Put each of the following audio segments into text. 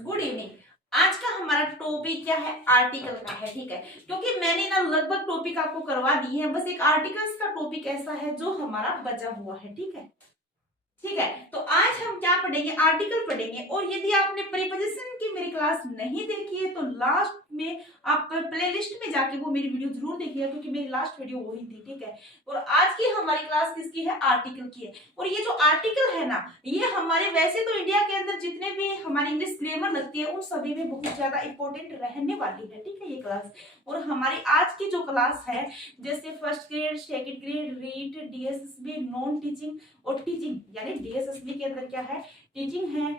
Good evening. आज का हमारा टॉपिक क्या है? आर्टिकल का है। ठीक है, क्योंकि मैंने ना लगभग टॉपिक आपको करवा दी है, बस एक आर्टिकल्स का टॉपिक ऐसा है जो हमारा बचा हुआ है। ठीक है, ठीक है। तो आज हम क्या पढ़ेंगे? आर्टिकल पढ़ेंगे। और यदि आपने प्रीपोजिशन की मेरी क्लास नहीं देखी है तो लास्ट में आप प्लेलिस्ट में जाके वो मेरी वीडियो जरूर देखिएगा, क्योंकि मेरी लास्ट वीडियो वही थी। ठीक है, और आज की हमारी क्लास किसकी है? आर्टिकल की है। और ये जो आर्टिकल है ना, ये हमारे वैसे तो इंडिया के अंदर जितने भी हमारी इंग्लिश ग्रामर लगती है उन सभी में बहुत ज्यादा इंपॉर्टेंट रहने वाली है। ठीक है, ये क्लास। और हमारी आज की जो क्लास है, जैसे first grade, second grade, REET, DSSB, non teaching और टीचिंग, यानी डीएसएसबी के अंदर क्या है? टीचिंग है,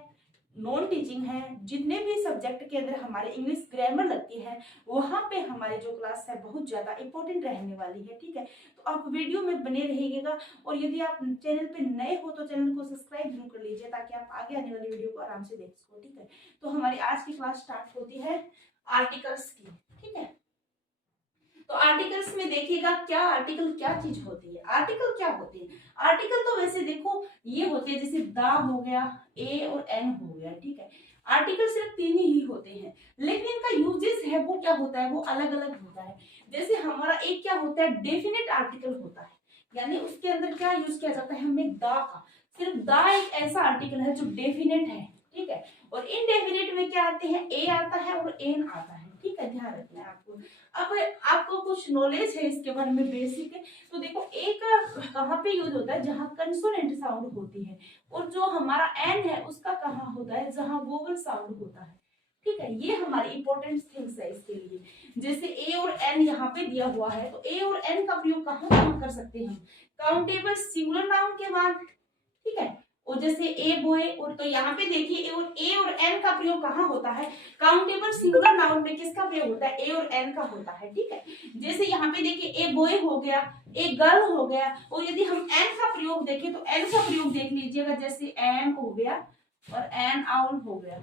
नॉन टीचिंग है। जितने भी सब्जेक्ट के अंदर हमारे इंग्लिश ग्रामर लगती है वहां पे हमारी जो क्लास है बहुत ज्यादा इंपॉर्टेंट रहने वाली है। ठीक है, तो आप वीडियो में बने रहिएगा। और यदि आप चैनल पे नए हो तो चैनल को सब्सक्राइब जरूर कर लीजिए, ताकि आप आगे आने वाली वीडियो को आराम से देख सको। ठीक है, तो हमारी आज की क्लास स्टार्ट होती है आर्टिकल्स की। ठीक है, तो आर्टिकल्स में देखिएगा क्या आर्टिकल क्या चीज होती है। आर्टिकल क्या होते हैं? आर्टिकल तो वैसे देखो ये होते हैं, जैसे दा हो गया, ए और एन हो गया। ठीक है, आर्टिकल सिर्फ तीन ही होते हैं, लेकिन इनका यूजेस है वो क्या होता है? वो अलग अलग होता है। जैसे हमारा एक क्या होता है? डेफिनेट आर्टिकल होता है, यानी उसके अंदर क्या यूज किया जाता है? हमें दा का। सिर्फ दा एक ऐसा आर्टिकल है जो डेफिनेट है। ठीक है, और इनडेफिनेट में क्या आते हैं? ए आता है और एन आता है। ठीक है, ध्यान रखना है आपको। अब आपको कुछ नॉलेज है इसके बारे में बेसिक है, तो देखो एक कहाँ पे यूज होता है? जहाँ कंसोनेंट साउंड होती है। और जो हमारा एन है उसका कहाँ होता है? जहाँ वोवल साउंड होता है। ठीक है, ये हमारी इंपॉर्टेंट थिंग्स है इसके लिए। जैसे ए और एन यहाँ पे दिया हुआ है, तो ए और एन का प्रयोग कहाँ कहाँ कर सकते हैं हम? काउंटेबल सिंगुलर नाउन के बाद। ठीक है, और जैसे ए बॉय, और तो यहाँ पे देखिए ए और एन का प्रयोग कहाँ होता है? काउंटेबल सिंगुलर नाउन में किसका प्रयोग होता है? ए और एन का होता है। ठीक है, जैसे यहाँ पे देखिए ए बॉय हो गया, ए गर्ल हो गया। और यदि हम एन का प्रयोग देखें तो एन का प्रयोग देख लीजिएगा, जैसे एन हो गया और एन आउल हो गया।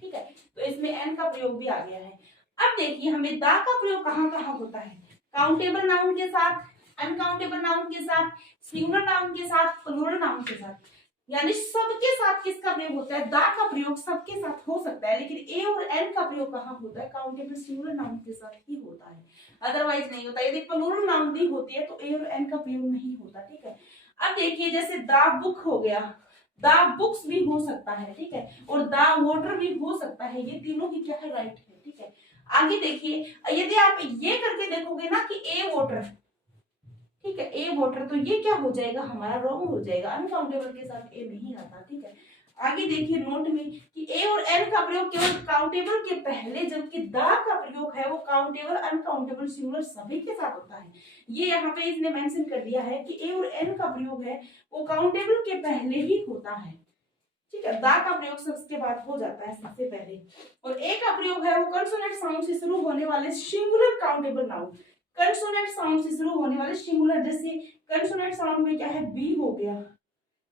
ठीक है, तो इसमें एन का प्रयोग भी आ गया है। अब देखिए हमें दा का प्रयोग कहाँ कहाँ होता है? काउंटेबल नाउन के साथ, अनकाउंटेबल नाउन के साथ, सिंगुलर नाउन के साथ, प्लूरल नाउन के साथ, यानी सबके साथ किसका प्रयोग होता है? दा का प्रयोग सबके साथ हो सकता है, लेकिन ए और एन का प्रयोग कहाँ होता है? काउंटेबल सिंगुलर नाउन के साथ ही होता है, अदरवाइज नहीं होता। यदि प्लूरल नाउन भी होती है तो ए और एन का प्रयोग नहीं होता। ठीक है, अब देखिए जैसे दा बुक हो गया, दा बुक्स भी हो सकता है। ठीक है, और दा वाटर भी हो सकता है। ये तीनों ही क्या है? राइट है। ठीक है, आगे देखिए, यदि आप ये करके देखोगे ना कि ए वाटर, ठीक है, ए वाटर, तो ये क्या हो जाएगा? हमारा रॉन्ग हो जाएगा, अनकाउंटेबल के साथ ए नहीं आता। ठीक है, आगे देखिए नोट में कि ए और एन का प्रयोग केवल काउंटेबल के पहले, जबकि दा का प्रयोग है वो काउंटेबल, अनकाउंटेबल, सिंगुलर सभी के साथ होता है। ये यहाँ पे इसने मेंशन कर दिया है कि ए और एन का प्रयोग है वो काउंटेबल के पहले ही होता है। ठीक है, दा का प्रयोग सबसे बाद हो जाता है, सबसे पहले। और ए का प्रयोग है वो कंसोनेंट साउंड से शुरू होने वाले singular countable noun, consonant sound से शुरू होने वाले सिंगुलर। जैसे कंसोनेंट साउंड में क्या है? बी हो गया,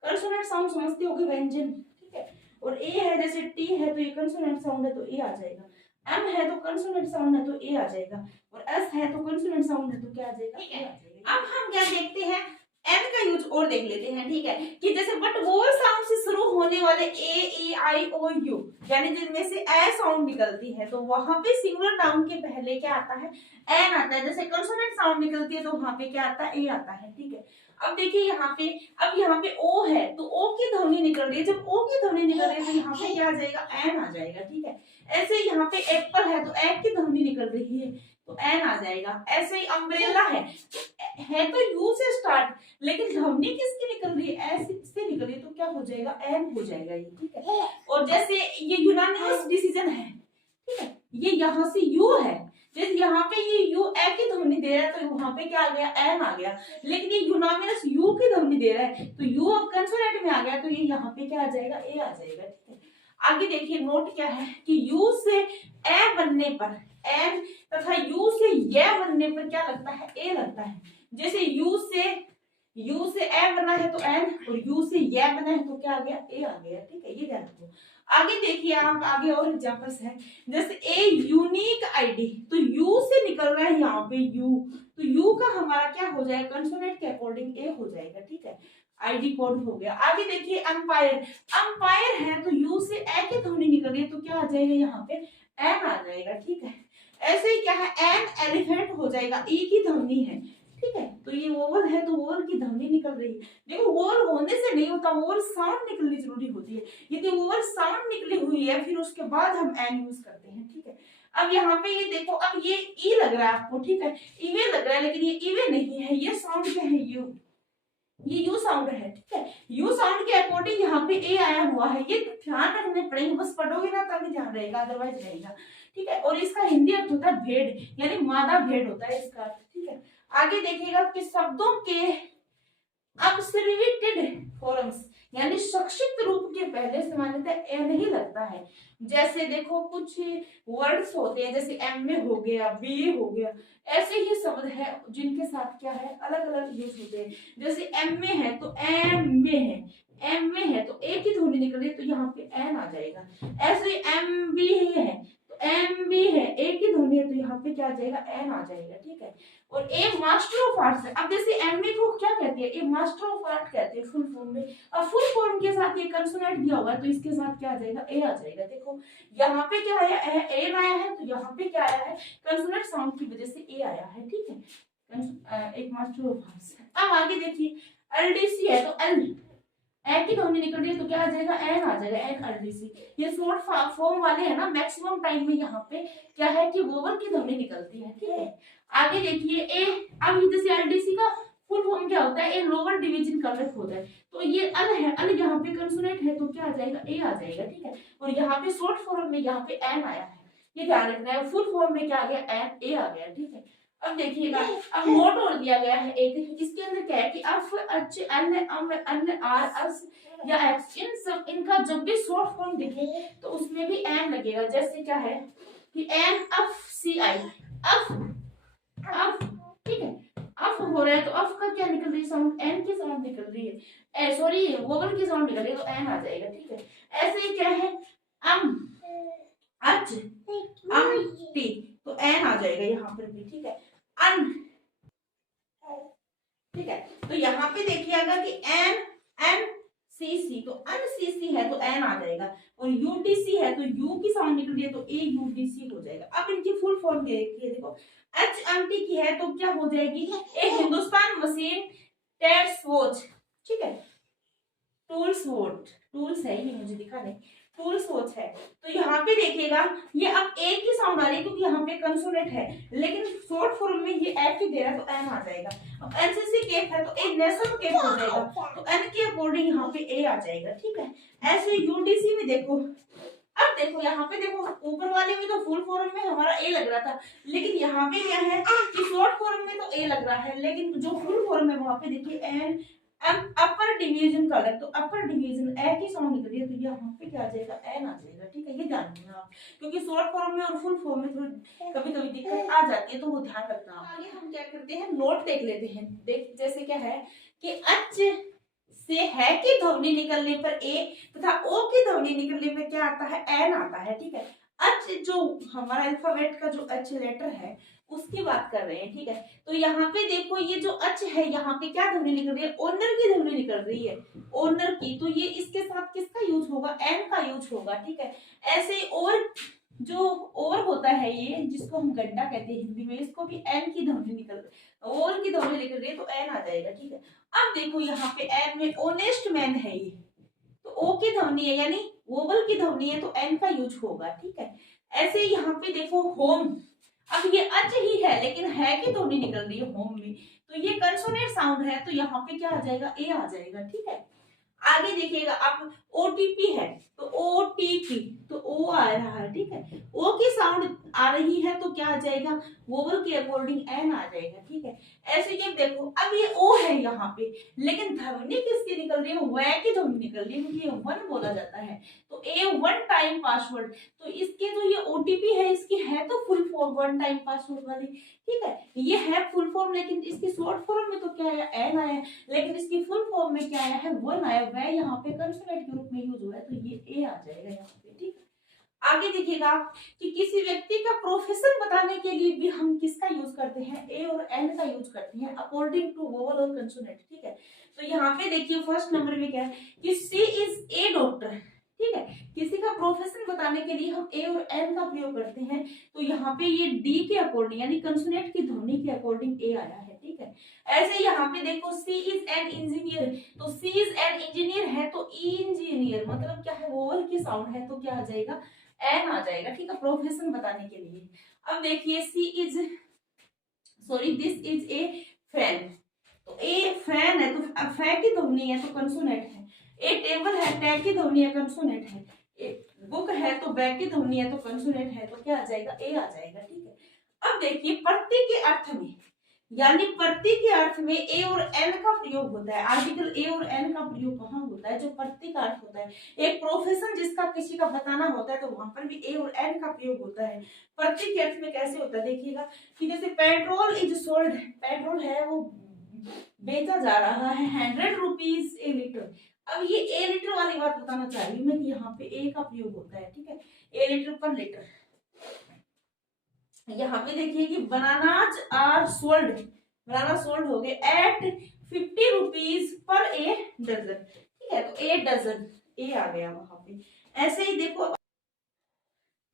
कंसोनेंट साउंड समझते होगे, व्यंजन। ठीक है, और ए है, जैसे टी है तो ये कंसोनेंट साउंड है तो ए आ जाएगा। एम है तो कंसोनेंट साउंड है तो ए आ जाएगा। और एस है तो कंसोनेंट साउंड है तो क्या आ जाएगा? ए आ जाएगा। अब हम क्या देखते हैं? एन का यूज और देख लेते हैं। ठीक है, कि जैसे बट वोवल साउंड से शुरू होने वाले ए, ई, आई, ओ, यू, यानी जिनमें से ए साउंड निकलती है तो वहां पे सिंगुलर नाउन के पहले क्या आता है? एन आता है। जैसे कंसोनेंट साउंड निकलती है तो वहां पे क्या आता है? ए आता है। ठीक है, अब देखिए यहाँ पे, अब यहाँ पे ओ है तो ओ की ध्वनि निकल रही है। जब ओ की ध्वनि निकल रही है तो यहाँ पे क्या आ जाएगा? एन आ जाएगा। ठीक है, ऐसे यहाँ पे एप्पल है तो ए की ध्वनि निकल रही है तो एन आ जाएगा। ऐसे ही अम्ब्रेला है तो यू से स्टार्ट, लेकिन ध्वनि किसकी निकल रही है? एस से निकल रही है तो क्या हो जाएगा? एन हो जाएगा ये। ठीक है, और जैसे ये यूनानिमस डिसीजन है, ठीक है, ये यहाँ से यू है, जैसे यहाँ पे ये यू ए की ध्वनि दे रहा है तो वहां पे क्या आ गया? एन आ गया। लेकिन ये यूनानिमस यू की ध्वनि दे रहा है तो यू अब कंसोनेंट में आ गया तो ये यहाँ पे क्या आ जाएगा? ए आ जाएगा। ठीक है, आगे देखिए नोट क्या है कि यू से ए बनने पर एन तथा यू से ये बनने पर क्या लगता है? ए लगता है। जैसे यू से ए बना है तो एन, और यू से ये बना है तो क्या आ गया? ए आ गया। ठीक है, ये ध्यान रखो। आगे देखिए आप, आगे और एग्जांपल्स हैं। जैसे ए यूनिक आईडी, तो यू से निकल रहा है यहाँ पे यू, तो यू का हमारा क्या हो जाएगा? कंसोनेंट के अकॉर्डिंग ए हो जाएगा। ठीक है, आईडी कोड हो गया। आगे देखिए अंपायर, अंपायर है तो यू से ए की ध्वनि निकल रही है तो क्या क्या आ जाएगा यहाँ पे एन आ जाएगा, ठीक है। ऐसे ही क्या है एन एलिफेंट हो जाएगा, ई की ध्वनि है, ठीक है। तो ये वोवल है तो वोवल की ध्वनि निकल रही है। देखो वोवल होने से नहीं होता, वोवल साउंड निकलनी जरूरी होती है। यदि वोवल साउंड निकली हुई है फिर उसके बाद हम एन यूज करते हैं, ठीक है। अब यहाँ पे ये देखो, अब ये ई लग रहा है आपको, ठीक है, ईवे लग रहा है, लेकिन ये ईवे नहीं है, ये साउंड क्या है यू, ये यू साउंड है, ठीक है। यू साउंड के अकॉर्डिंग यहाँ पे ए आया हुआ है, ये ध्यान रखने पड़ेंगे, बस पढ़ोगे ना तभी ध्यान रहेगा, अदरवाइज रहेगा, ठीक है। और इसका हिंदी अर्थ होता है भेड़, यानी मादा भेड़ होता है इसका अर्थ, ठीक है। आगे देखिएगा कि शब्दों के अब्सर्वेटेड फॉर्म्स यानी संक्षिप्त रूप के पहले सामान्यतः एन ही लगता है। जैसे देखो कुछ वर्ड्स होते हैं जैसे एमए हो गया, बीए हो गया, ऐसे ही शब्द है जिनके साथ क्या है अलग अलग यूज होते हैं। जैसे एमए है तो एमए है, एमए है तो ए की ध्वनि निकल रही है तो यहाँ पे एन आ जाएगा। ऐसे एमबी है तो एमबी है, ए की ध्वनि है तो यहाँ पे क्या आ जाएगा एन आ जाएगा, ठीक है। और ए मास्टर ऑफ आर्ट्स है। अब जैसे एमए को क्या कहते हैं, ए मास्टर ऑफ आर्ट कहते हैं फुल फॉर्म में। अब फुल फॉर्म के साथ ये कंसोनेंट दिया हुआ है तो इसके साथ क्या आ जाएगा ए आ जाएगा। देखो यहाँ पे क्या आया है ए आया है तो यहाँ पे क्या आया है कंसोनेंट साउंड की वजह से ए आया है, ठीक है। एक मास्टर ऑफ आर्ट्स। अब आगे देखिए एलडीसी है तो एल ए की ध्वनि निकल रही है तो क्या आ जाएगा एन आ जाएगा, एन एलडीसी। ये शॉर्ट फॉर्म वाले है ना, मैक्सिमम टाइम में यहाँ पे क्या है कि वोवल की ध्वनि निकलती है, ठीक है। आगे देखिए ए, अब जैसे एलडीसी का फुल फॉर्म क्या होता है, ए लोअर डिवीजन करेक्ट होता है तो ये अल है, अल यहाँ पे कंसोनेंट है तो क्या आ जाएगा ए आ जाएगा, ठीक है। और यहाँ पे शॉर्ट फॉर्म में यहाँ पे एन आया है, ये ध्यान रखना है। फुल फॉर्म में क्या आ गया एन ए आ गया, ठीक है। अब देखिएगा अब नोट और दिया गया है एक, इसके अंदर क्या है कि अफ अच अन अम अन आर अस या एक्स, इन सब इनका जब भी शॉर्ट फॉर्म दिखे तो उसमें भी एन लगेगा। जैसे क्या है कि N F C I, F F, ठीक है। अफ हो रहा है तो अफ का क्या निकल रही है साउंड, एन की साउंड निकल रही है, सॉरी वोवल की साउंड निकल रही है तो एन आ जाएगा, ठीक है। ऐसे ही क्या है अम अच अम टी तो एन आ जाएगा यहाँ पर भी, ठीक है। अन, ठीक है। तो यहाँ पे देखिएगा कि एन एन सी सी तो अन सी सी है तो एन आ जाएगा, और यूटीसी है तो यू की साउंड निकल रही है तो ए यूटीसी हो जाएगा। अब इनकी फुल फॉर्म देखिए, देखो एच एम टी की है तो क्या हो जाएगी ए हिंदुस्तान मशीन टेट्स वॉच, ठीक है। टूल्स वॉच, टूल्स है ये मुझे दिखा नहीं, टूल्स वॉच है तो यहाँ पे देखिएगा ये अब ए की साउंड आ रही है क्योंकि यहाँ पे कंसोनेंट है, लेकिन शॉर्ट फॉर्म में ये एफ की दे रहा है तो एन आ जाएगा। अब एनसीसी केप है तो ए नेशनल केप हो जाएगा तो एन के अकॉर्डिंग यहाँ पे ए आ जाएगा, ठीक है। ऐसे यूटीसी में देखो, अब देखो यहाँ पे देखो ऊपर वाले में तो फुल फॉर्म में हमारा ए लग रहा था, लेकिन यहाँ पे क्या है कि शॉर्ट फॉर्म में तो ए लग रहा है, लेकिन जो फुल फॉर्म है वहां पे देखिए एन अपर डिवीजन का अलग, तो अपर डिवीजन ए की साउंड निकल रही है तो यहाँ पे क्या आ जाएगा एन आ जाएगा, ठीक है। ये ध्यान रखना आप, क्योंकि शॉर्ट फॉर्म में और फुल फॉर्म में थोड़ी कभी कभी दिक्कत आ जाती है तो वो ध्यान रखना। आगे हम क्या करते हैं नोट देख लेते हैं। देख जैसे क्या है कि अच से है की ध्वनि निकलने पर ए तथा ओ की ध्वनि निकलने पर क्या आता है एन आता है, ठीक है। अच जो हमारा अल्फाबेट का जो अच लेटर है उसकी बात कर रहे हैं, ठीक है। तो यहाँ पे देखो ये जो अच है यहाँ पे क्या ध्वनि निकल रही है, ओनर की ध्वनि निकल रही है, ओनर की, तो ये इसके साथ किसका यूज होगा एन का यूज होगा, ठीक है। ऐसे और जो और होता है ये जिसको हम गड्ढा कहते हैं हिंदी में, इसको भी एन की ध्वनि निकल रही है, ओर की ध्वनि निकल रही है तो एन आ जाएगा, ठीक है। अब देखो यहाँ पे एन में ओनेस्ट मैन है ये तो ओ की ध्वनि है यानी वोवल की ध्वनि है तो एन का यूज होगा, ठीक है। ऐसे यहाँ पे देखो होम, अब ये अच ही है लेकिन है की ध्वनि निकल रही है होम में तो ये कंसोनेंट साउंड है तो यहाँ पे क्या आ जाएगा ए आ जाएगा, ठीक है। आगे देखिएगा अब ओटीपी है तो ओटीपी तो ओ आ रहा है, ठीक है। ओ की साउंड आ रही है तो क्या आ जाएगा वोवल के अकॉर्डिंग एन आ जाएगा, ठीक है। ऐसे ये देखो अब ये ओ है यहाँ पे लेकिन ध्वनि किसकी निकल रही है वह की ध्वनि निकल रही है क्योंकि ये वन बोला जाता है तो ए वन टाइम पासवर्ड, तो इसके जो ये ओटीपी है इसकी है तो full form one time password वाली, ठीक है। ये है फुल फॉर्म लेकिन इसकी शॉर्ट फॉर्म में तो क्या आया एन आया, लेकिन इसकी फुल फॉर्म में क्या आया है वन आया, वह यहाँ पे कंसोनेंट के रूप में यूज हुआ है तो ये ए आ जाएगा यहाँ पे, ठीक है। आगे देखिएगा कि किसी व्यक्ति का प्रोफेशन बताने के लिए भी हम किसका यूज करते हैं ए और एन का यूज करते हैं अकॉर्डिंग टू वोवल और कंसोनेंट, ठीक है। तो यहाँ पे देखिए फर्स्ट नंबर में क्या है कि सी इज ए डॉक्टर, ठीक है। किसी का प्रोफेशन बताने के लिए हम ए और एन का प्रयोग करते हैं, तो यहाँ पे ये डी के अकॉर्डिंग यानी कंसोनेंट की ध्वनि के अकॉर्डिंग ए आया है, ठीक है। ऐसे यहाँ पे देखो सी इज एन इंजीनियर, तो सी इज एन इंजीनियर है तो इंजीनियर मतलब क्या है, वोवल की साउंड है तो क्या आ जाएगा, एन आ जाएगा, ठीक है, प्रोफेशन बताने के लिए। अब देखिए she is sorry this is a fan, तो ए फैन है तो फै की ध्वनि है तो कंसोनेंट है, ए टेबल है टै की ध्वनि है कंसोनेंट है, ए बुक है तो बै की ध्वनि है तो कंसोनेंट है, तो क्या आ जाएगा, ए आ जाएगा, ठीक है। अब देखिए प्रति के अर्थ में, यानी प्रति के अर्थ में ए और एन का प्रयोग होता है, आर्टिकल ए और एन का प्रयोग कहाँ होता है, जो प्रति का अर्थ होता है, एक प्रोफेशन जिसका किसी का बताना होता है तो वहां पर भी ए और एन का प्रयोग होता है। प्रति के अर्थ में कैसे होता है देखिएगा कि जैसे पेट्रोल इज सोल्ड, पेट्रोल है वो बेचा जा रहा है 100 रुपीज ए लीटर। अब ये ए लीटर वाली बात बताना चाह रही हूँ मैं कि यहाँ पे ए का प्रयोग होता है, ठीक है, ए लीटर पर लीटर। यहाँ पे देखिए कि bananas are sold, banana sold हो गए एट 50 रुपीज पर ए डजन, ठीक है, तो ए डजन ए आ गया वहां पे। ऐसे ही देखो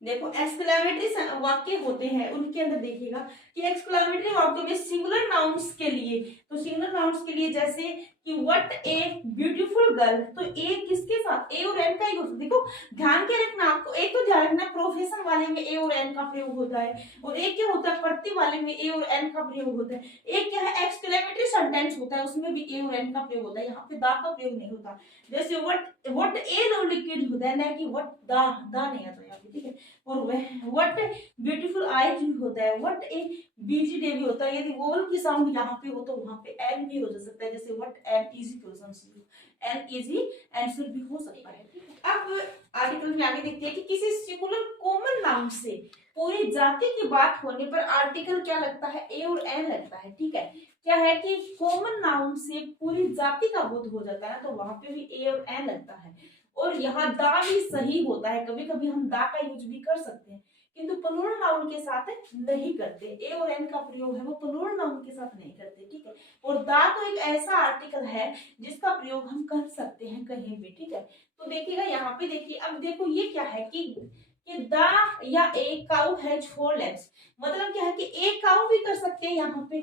एक्सक्लेमेटरी वाक्य होते हैं उनके अंदर देखिएगा कि एक्सक्लेमेटरी वाक्य में सिंगुलर नाउन्स के लिए, तो सिंगुलर नाउन्स के लिए जैसे कि व्हाट ए ब्यूटीफुल गर्ल, तो ए किसके साथ, ए और एन का ही, देखो ध्यान के रखना आपको, एक तो ध्यान रखना प्रोफेशन वाले में ए और एन का प्रयोग होता है, और एक क्या होता है प्रति वाले में ए और एन का प्रयोग होता है, एक क्या है एक्सक्लेमेटरी सेंटेंस होता है उसमें भी ए और एन का प्रयोग होता है, यहाँ पे दा का प्रयोग नहीं होता। जैसे व्हाट ए द लिक्विड होता है ना कि व्हाट दा नहीं आता यहाँ पे, ठीक है। और व्हाट ब्यूटीफुल आईज भी होता है, व्हाट ए बीजी डे भी होता है, यदि वोवल की साउंड यहाँ पे हो तो वहां पे एन भी हो सकता है, जैसे what an easy question, an easy answer भी हो सकता है। अब आर्टिकल में आगे देखते हैं कि किसी सिंगुलर कॉमन नाउन से पूरी जाति की बात होने पर आर्टिकल क्या लगता है, ए और एन लगता है, ठीक है। क्या है कि कॉमन नाउन से पूरी जाति का बोध हो जाता है तो वहां पे भी ए और एन लगता है, और यहाँ दा भी सही होता है, कभी कभी हम दा का यूज भी कर सकते हैं किंतु प्लूरल नाउन के साथ नहीं करते, ए और एन का प्रयोग है वो प्लूरल नाउन के साथ नहीं करते, ठीक है। और दा तो एक ऐसा आर्टिकल है जिसका प्रयोग हम कर सकते हैं कहीं भी, ठीक है। तो देखिएगा यहाँ पे देखिए, अब देखो ये क्या है कि दा या ए काउ हैज 4 लेग्स, मतलब क्या है कि एक काउ भी कर सकते हैं, यहाँ पे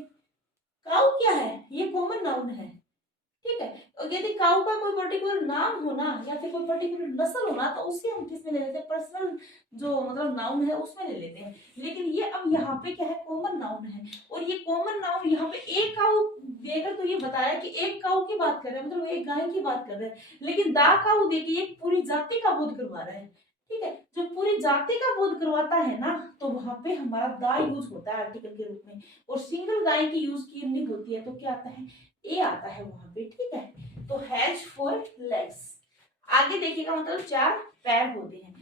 काउ क्या है, ये कॉमन नाउन है, ठीक है। और यदि काउ का कोई पर्टिकुलर नाम होना या फिर कोई पर्टिकुलर नस्ल होना तो उससे हम किसमें ले लेते हैं, पर्सनल जो मतलब नाउन है उसमें ले लेते हैं, लेकिन ये अब यहाँ पे क्या है, कॉमन नाउन है, और ये कॉमन नाउन यहाँ पे एक काउ देकर तो ये बताया कि एक काउ की बात कर रहे हैं, मतलब एक गाय की बात कर रहे हैं, लेकिन दा काउ देखिए एक पूरी जाति का बोध करवा रहा है, ठीक है। जो पूरी जाति का बोध करवाता है ना तो वहां पे हमारा दा यूज होता है आर्टिकल के रूप में, और सिंगल गाय की यूज की होती है तो क्या आता है, ए आता है वहां पे, ठीक है। तो हैज 4 लेग्स। आगे देखिएगा मतलब 4 पैर होते हैं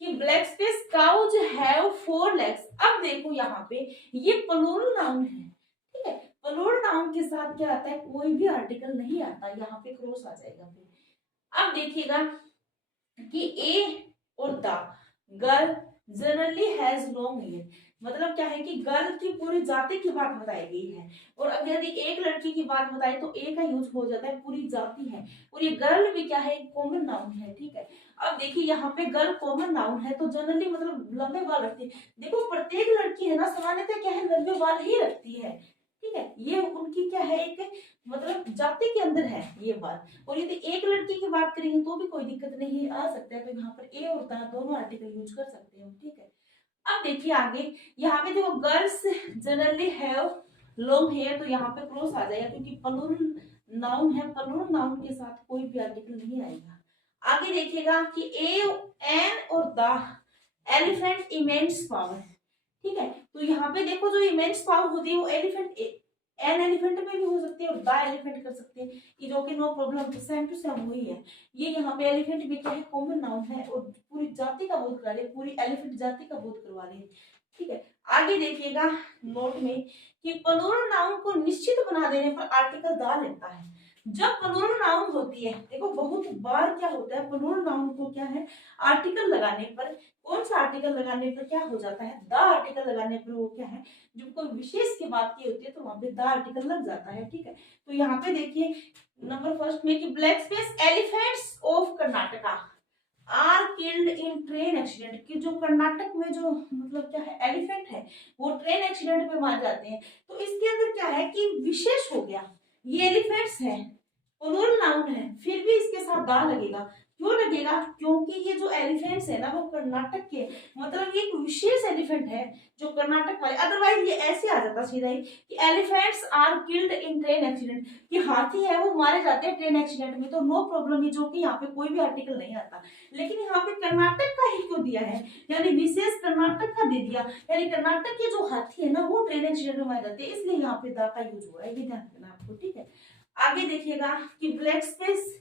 कि ब्लैक स्पेस काउज हैव 4 लेग्स। अब देखो यहाँ पे ये प्लूरल नाउन है, ठीक है, प्लूरल नाउन के साथ क्या आता है, कोई भी आर्टिकल नहीं आता, यहाँ पे क्रॉस आ जाएगा फिर। अब देखिएगा कि ए और the girl generally has long hair, मतलब क्या है कि गर्ल की पूरी जाति की बात बताई गई है, और अब यदि एक लड़की की बात बताए तो ए का यूज हो जाता है, पूरी जाति है, और ये गर्ल भी क्या है, कॉमन नाउन है, ठीक है। अब देखिए यहाँ पे गर्ल कॉमन नाउन है तो जनरली मतलब लंबे बाल रखती है, देखो प्रत्येक लड़की है ना सामान्यतः क्या है, लंबे बाल ही रखती है, ठीक है, ये उनकी क्या है एक मतलब जाति के अंदर है ये बात। और यदि एक लड़की की बात करेंगे तो भी कोई दिक्कत नहीं आ सकता है, तो यहाँ पर ए और दा दोनों आर्टिकल यूज कर सकते हैं, ठीक है। अब देखिए आगे यहाँ पे देखो girls generally have long hair, तो यहाँ पे क्रॉस आ जाएगा क्योंकि प्लूरल नाउन है, प्लूरल नाउन के साथ कोई भी आर्टिकल नहीं आएगा। आगे देखिएगा कि ए एन और द एलिफेंट इमेंस पावर, ठीक है। तो यहाँ पे देखो जो इमेंस पावर होती है वो एलिफेंट एन एलिफेंट में भी हो सकती है और द एलिफेंट कर सकते हैं, कि जो कि no problem, same to same वही है। ये यहाँ पे एलिफेंट भी क्या है, कॉमन नाउन है और पूरी जाति का बोध करा रहे, पूरी एलिफेंट जाति का बोध करवा रहे हैं, ठीक है। आगे देखिएगा नोट में कि प्लूरल नाउन को निश्चित बना देने पर आर्टिकल दा लगता है। जब प्लूरल नाउन होती है, देखो बहुत बार क्या होता है, प्लूरल नाउन को क्या है आर्टिकल लगाने पर, कौन सा आर्टिकल लगाने पर क्या हो जाता है, द आर्टिकल लगाने पर वो क्या है, जब कोई विशेष की बात की होती है तो वहां पे द आर्टिकल लग जाता है, ठीक है। तो यहाँ पे देखिए नंबर फर्स्ट में कि blank space elephants of Karnataka, are killed in train accident, कि जो कर्नाटक में जो मतलब क्या है एलिफेंट है वो ट्रेन एक्सीडेंट में मार जाते हैं। तो इसके अंदर क्या है कि विशेष हो गया, ये एलिफेंट्स है, प्लूरल नाउन है, फिर भी इसके साथ दा लगेगा। क्यों लगेगा? क्योंकि ये जो एलिफेंट्स है ना वो कर्नाटक के, मतलब ये एक विशेष एलिफेंट है जो कर्नाटक वाले, अदरवाइज ये ऐसे आ जाता सीधा ही कि elephants are killed in train accident, कि हाथी है वो मारे जाते हैं ट्रेन एक्सीडेंट में, तो नो प्रॉब्लम है, जो कि यहाँ पे कोई भी आर्टिकल नहीं आता। लेकिन यहाँ पे कर्नाटक का ही क्यों दिया है, यानी विशेष कर्नाटक का दे दिया, यानी कर्नाटक के जो हाथी है ना वो ट्रेन एक्सीडेंट में मारे जाते हैं, इसलिए यहाँ पे दा का यूज हुआ है, ये ध्यान रखना आपको, ठीक है। आगे देखिएगा कि blank space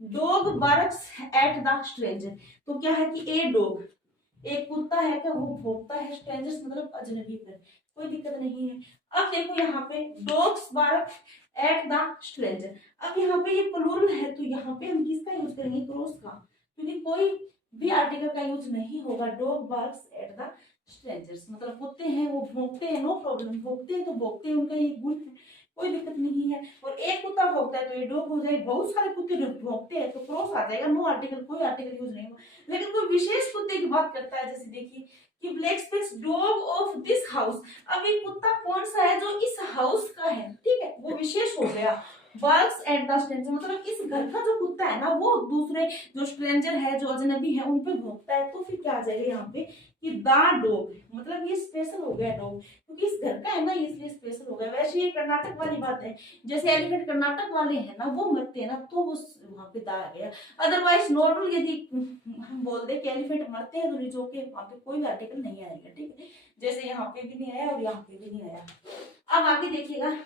dog barks eight the stranger, तो क्या है कि ए डॉग, एक कुत्ता है क्या वो भौंकता है, स्ट्रेंजर्स मतलब अजनबी पर, कोई दिक्कत नहीं है। अब देखो यहाँ पे dogs bark at the stranger, अब यहाँ पे ये प्लूरल है तो यहाँ पे हम किसका यूज करेंगे, क्रॉस का, क्योंकि कोई भी आर्टिकल का यूज नहीं होगा। Dog barks at the strangers मतलब कुत्ते हैं वो भौंकते हैं, नो प्रॉब्लम, भौंकते हैं तो भौंकते हैं, उनका ये गुण है, कोई दिक्कत नहीं है। और एक कुत्ता भौंकता है तो ये डॉग हो जाएगा, बहुत सारे कुत्ते भौंकते हैं तो क्रॉस आ जाएगा, नो आर्टिकल, कोई आर्टिकल यूज नहीं होगा। लेकिन कोई विशेष कुत्ते की बात करता है, जैसे देखिए कि blank space dog of this house, अब ये कुत्ता कौन सा है जो इस हाउस का है, ठीक है, वो विशेष हो गया। वर्क्स एट द स्ट्रेंजर मतलब इस घर का जो कुत्ता है ना वो दूसरे जो स्ट्रेंजर है जो अजनबी है उन पे भौंकता है, तो फिर क्या आ जाएगा यहाँ पे कि दा डॉग, मतलब ये स्पेशल हो गया डॉग, क्योंकि इस घर का है ना इसलिए स्पेशल हो गया। वैसे ये कर्नाटक वाली बात है, जैसे एलिफेंट कर्नाटक वाले हैं ना वो मरते हैं ना तो वो वहां पे दा आ गया। अदरवाइज नॉर्मल यदि हम बोल दे कि एलिफेंट मरते हैं तो रिजो के वहां पे कोई भी आर्टिकल नहीं आएगा, ठीक है, जैसे यहाँ पे भी नहीं आया और यहाँ पे भी नहीं आया। अब आगे देखिएगा,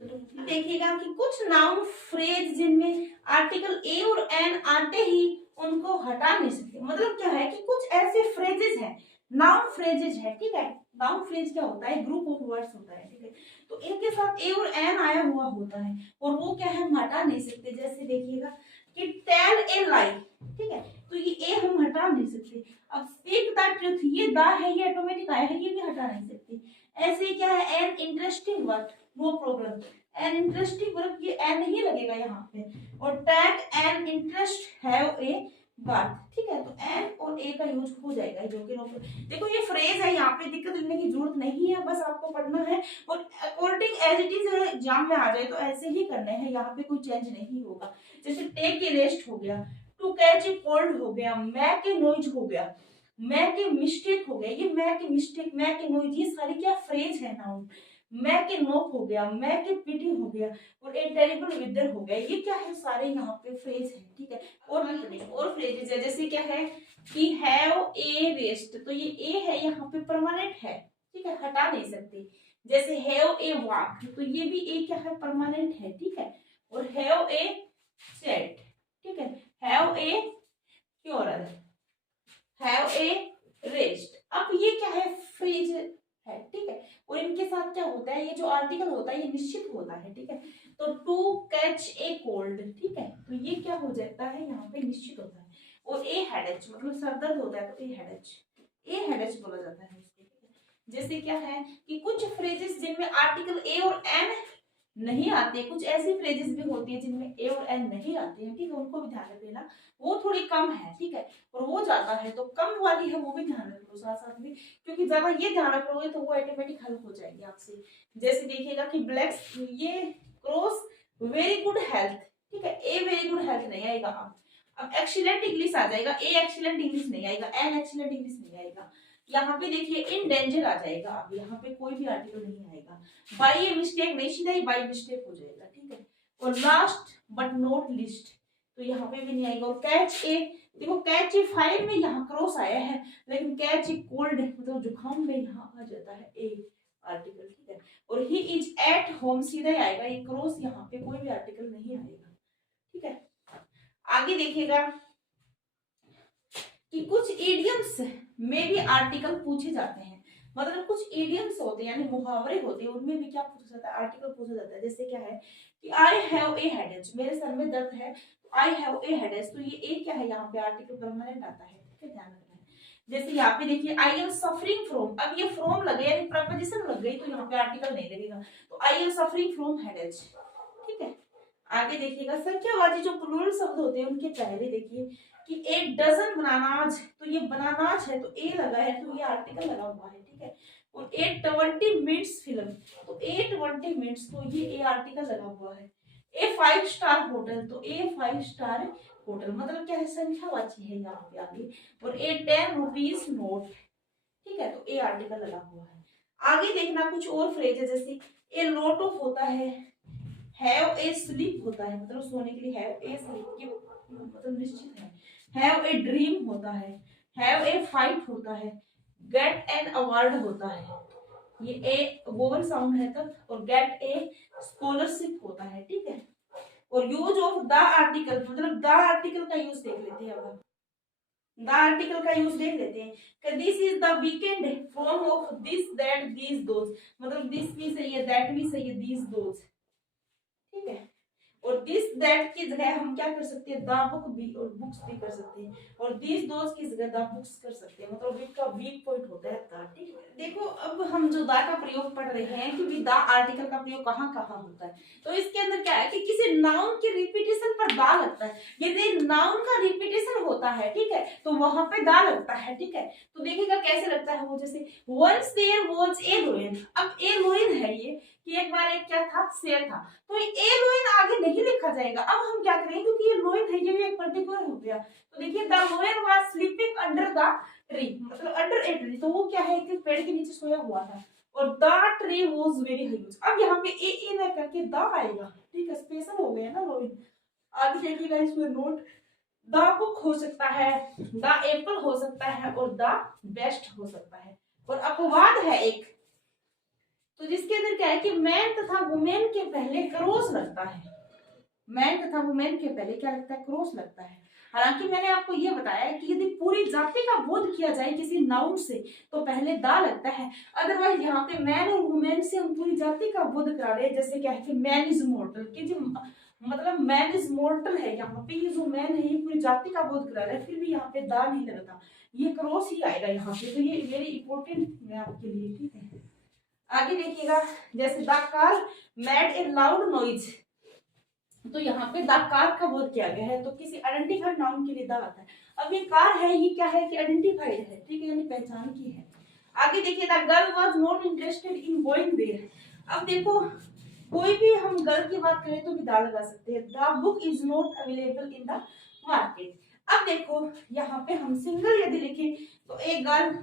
देखिएगा कि कुछ नाउन फ्रेज जिनमें आर्टिकल ए और एन आते ही उनको हटा नहीं सकते, मतलब क्या है कि कुछ ऐसे फ्रेजेस हैं, नाउन फ्रेजेस है, ठीक है। नाउन फ्रेज क्या होता है, ग्रुप ऑफ वर्ड्स होता है, ठीक है, तो इनके साथ ए और एन आया हुआ होता है और वो क्या है हम हटा नहीं सकते। जैसे देखिएगा कि टेल ए लाई, ठीक है, तो ये ए हम हटा नहीं सकते। अब स्पीक द ट्रूथ, ये द है ये ऑटोमेटिक आया है, ये भी हटा नहीं सकते। ऐसे ही क्या है an interesting word, no problem, an interesting word ये एन नहीं लगेगा यहाँ पे। और take an interest have a बात, ठीक है, तो एन और ए का यूज हो जाएगा, जो कि नो प्रॉब्लम। देखो ये फ्रेज है, यहाँ पे दिक्कत लेने की जरूरत नहीं है, बस आपको पढ़ना है और according as it is exam में आ जाए तो ऐसे ही करने हैं, यहाँ पे कोई चेंज नहीं होगा। जैसे टेक ए रेस्ट हो गया, टू कैच ए कोल्ड हो गया, मैक ए नॉइज हो गया, मैं के मिस्टेक हो गया, ये मैं के मिस्टेक, मैं के नॉइज, ये सारी क्या फ्रेज है नाउन। मैं के नोक हो गया, मैं के पिटी हो गया और ए टेरिबल विदर हो गया, ये क्या है सारे यहाँ पे फ्रेज है, ठीक है। और फ्रेजेस है, जैसे क्या है कि हैव ए रेस्ट, तो ये ए है यहाँ पे परमानेंट है, ठीक है, हटा नहीं सकते। जैसे हैव ए वॉक, तो ये भी ए क्या है परमानेंट है, ठीक है। और हैव ए सेट, ठीक है, have a quarrel, have a rest, अब ये क्या है फ्रेज है, ठीक है। और इनके साथ क्या होता है, ये जो आर्टिकल होता है ये निश्चित होता है, ठीक है। तो टू कैच ए कोल्ड, ठीक है, तो ये क्या हो जाता है यहाँ पे निश्चित होता है। और ए हेडेच मतलब सरदर्द होता है तो ए हेडेच बोला जाता है इसको, ठीक है। जैसे क्या है कि कुछ फ्रेजेस जिनमें आर्टिकल ए और एन नहीं आते, कुछ ऐसी फ्रेजेस भी होती है जिनमें ए और एन नहीं आते हैं, ठीक है, उनको भी ध्यान रख लेना, वो थोड़ी कम है, ठीक है, और वो ज्यादा है तो कम वाली है वो भी ध्यान रख लो साथ साथ में, क्योंकि ज्यादा ये ध्यान रख लोगे तो वो ऑटोमेटिक हल हो जाएगी आपसे। जैसे देखिएगा कि ब्लैक ये क्रॉस वेरी गुड हेल्थ, ठीक है, ए वेरी गुड हेल्थ नहीं आएगा। अब एक्सीलेंट इंग्लिश आ जाएगा, ए एक्सीलेंट इंग्लिश नहीं आएगा, एन एक्सीलेंट इंग्लिश नहीं आएगा। यहाँ पे देखिए इन डेंजर आ जाएगा, अब यहाँ पे कोई भी आर्टिकल नहीं आएगा। बाई ए मिस्टेक नहीं, सीधा ही बाई मिस्टेक हो जाएगा, ठीक है। और लास्ट बट नॉट लिस्ट, तो यहाँ पे भी नहीं आएगा। और कैच ए, देखो कैच ए फायर में यहाँ क्रॉस आया है, लेकिन कैच ए कोल्ड मतलब जुकाम में यहाँ आ जाता है ए आर्टिकल, ठीक है। और ही इज एट होम सीधा ही आएगा, ये क्रॉस यहाँ पे कोई भी आर्टिकल नहीं आएगा, ठीक है। आगे देखिएगा कि कुछ इडियम्स में भी आर्टिकल पूछे जाते हैं, मतलब कुछ इडियम्स होते हैं यानी मुहावरे होते हैं, उनमें भी क्या पूछा जाता है, आर्टिकल पूछा जाता है। जैसे क्या है कि आई हैव ए हेडेक, मेरे सर में दर्द है, आई हैव ए हेडेक, तो ये ए क्या है यहाँ पे आर्टिकल परमानेंट आता है, ठीक है, ध्यान रखना है। जैसे यहाँ पे देखिए आई एम सफरिंग फ्रॉम, अब ये फ्रॉम लगे यानी प्रपोजिशन लग गई तो यहाँ पे आर्टिकल नहीं लगेगा, तो I am suffering from headache, ठीक है। आगे देखिएगा संख्यावाची जो प्लूरल शब्द होते हैं उनके पहले देखिए कि एक डजन बनानाज, तो ये बनानाज है तो ए लगा है तो ये आर्टिकल लगा हुआ है, ठीक है। और 820 मिनट्स फिल्म, तो 820 मिनट्स, तो ये ए आर्टिकल लगा हुआ है। ए 5 स्टार होटल, तो ए 5 स्टार होटल, मतलब क्या है, संख्यावाची है यहाँ पे आगे। और ए 10 रुपीज नोट, ठीक है, तो ए आर्टिकल लगा हुआ है। आगे देखना कुछ और फ्रेज है, जैसे ए लॉट ऑफ होता है, हैव ए स्लीप होता है, मतलब सोने के लिए हैव ए स्लीप की मतलब निश्चित है। हैव ए ड्रीम होता है, हैव ए फाइट होता है, गेट एन अवार्ड होता है, ये ए वोवल साउंड है तब, और गेट ए स्कॉलरशिप होता है, ठीक है। और यूज ऑफ द आर्टिकल, मतलब द आर्टिकल का यूज देख लेते हैं अब। द आर्टिकल का यूज देख लेते हैं। This is the weekend from of this that these those, मतलब दिस भी सही है, दैट भी सही है, दीज दोज, ठीक है। और दिस दैट की जगह हम क्या कर सकते हैं, द बुक भी और बुक्स भी कर सकते हैं, और दिस दोज की जगह द बुक्स कर सकते हैं, मतलब वीक का वीक पॉइंट होता है द, ठीक है। देखो अब हम जो द का प्रयोग पढ़ रहे हैं कि द आर्टिकल का प्रयोग कहाँ कहाँ होता है, तो इसके अंदर क्या है कि किसी नाउन की रिपीटेशन पर द लगता है। यदि नाउन का रिपीटेशन होता है, ठीक है, तो वहां पे द लगता है, ठीक है। तो देखिएगा कैसे लगता है वो, जैसे once there was a lion, अब ए लोयन है ये कि एक बार एक क्या था, शेर था, तो ए लोयन आगे नहीं लिखा जाएगा। अब हम क्या करेंगे, क्योंकि ये लोयन है, ये भी एक पर्टिकुलर हो गया, तो देखिए the lion was sleeping under the tree, मतलब अंडर ए ट्री, तो वो क्या है कि पेड़ के नीचे सोया हुआ था, और the tree was very huge. अब यहाँ पे ए ना करके द आएगा, ठीक है, स्पेशल हो गया ना लोयन। आगे देखिएगा इसमें नोट, द बुक हो सकता है, द एप्पल हो सकता है, और द बेस्ट हो सकता है। और अपवाद है एक, तो जिसके अंदर क्या है कि मैन तथा वुमेन के पहले क्रॉस लगता है, मैन तथा वुमेन के पहले क्या लगता है, क्रॉस लगता है। हालांकि मैंने आपको ये बताया कि यदि पूरी जाति का बोध किया जाए किसी नाउन से तो पहले दा लगता है, अदरवाइज यहाँ पे मैन और वुमेन से हम पूरी जाति का बोध करा रहे हैं। जैसे क्या है कि मैन इज मॉर्टल, कि जो मतलब मैन इज मॉर्टल है, यहाँ पे ये जो मैन है ये पूरी जाति का बोध करा रहा है, फिर भी यहाँ पे दा नहीं लगता, ये क्रॉस ही आएगा यहाँ पे, तो ये वेरी इंपॉर्टेंट है आपके लिए, ठीक है। आगे देखिएगा, जैसे the car made a loud noise, तो यहाँ पे द कार का बोध किया गया है, तो किसी आइडेंटिफाइड नाउन के लिए द आता है। अब ये कार है, ये क्या है कि आइडेंटिफाइड है, ठीक है, यानी पहचान की है। आगे देखिए, the girl was not interested in going there. अब देखो कोई भी हम गर्ल की बात करें तो भी द लगा सकते हैं, the book is not available in the market. अब देखो यहाँ पे हम सिंगल यदि लिखें तो ए गर्ल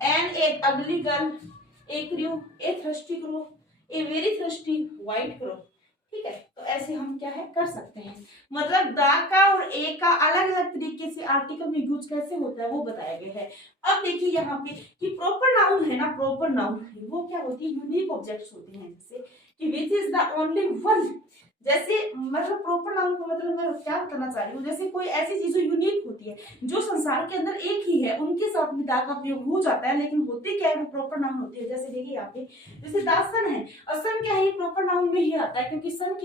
एंड ए अगली girl, A crew, A thirsty crew, a very thirsty white crew, ठीक है। तो ऐसे हम क्या है कर सकते हैं, मतलब दा का और ए का अलग अलग तरीके से आर्टिकल में यूज कैसे होता है वो बताया गया है। अब देखिए यहाँ पे कि प्रॉपर नाउन है ना, प्रॉपर नाउन है वो क्या होती है, यूनिक ऑब्जेक्ट्स होते हैं, जैसे कि which is the only one, जैसे मतलब प्रॉपर नाउन का मतलब मैं क्या बताना चाह रही हूँ, जैसे कोई ऐसी चीज जो यूनिक होती है, जो संसार के अंदर एक ही है, उनके साथ में दा का प्रयोग हो जाता है, लेकिन होते क्या है वो प्रॉपर नाउन होती है। जैसे देखिए यहाँ पे जैसे दा सन है, और सन क्या है ये प्रॉपर नाउन में ही आता है, क्योंकि सन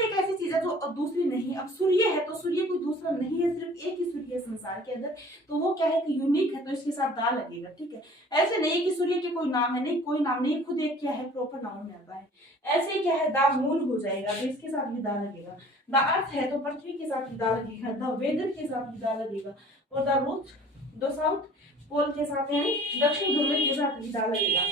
एक ऐसी चीज है जो दूसरी नहीं। अब सूर्य है तो सूर्य कोई दूसरा नहीं है, सिर्फ एक ही सूर्य है संसार के अंदर, तो वो क्या है कि यूनिक है, तो इसके साथ दा लगेगा, ठीक है। ऐसे नहीं कि सूर्य के कोई नाम है, नहीं कोई नाम नहीं, खुद एक क्या है प्रॉपर नाउन में आता है। ऐसे क्या है दा मून हो जाएगा, तो इसके साथ भी दा लगेगा। द अर्थ है तो पृथ्वी के साथ भी दा लगेगा, द वेदर के साथ भी दा लगेगा, और the truth the south pole के साथ यानी दक्षिण ध्रुव के साथ भी दा लगेगा,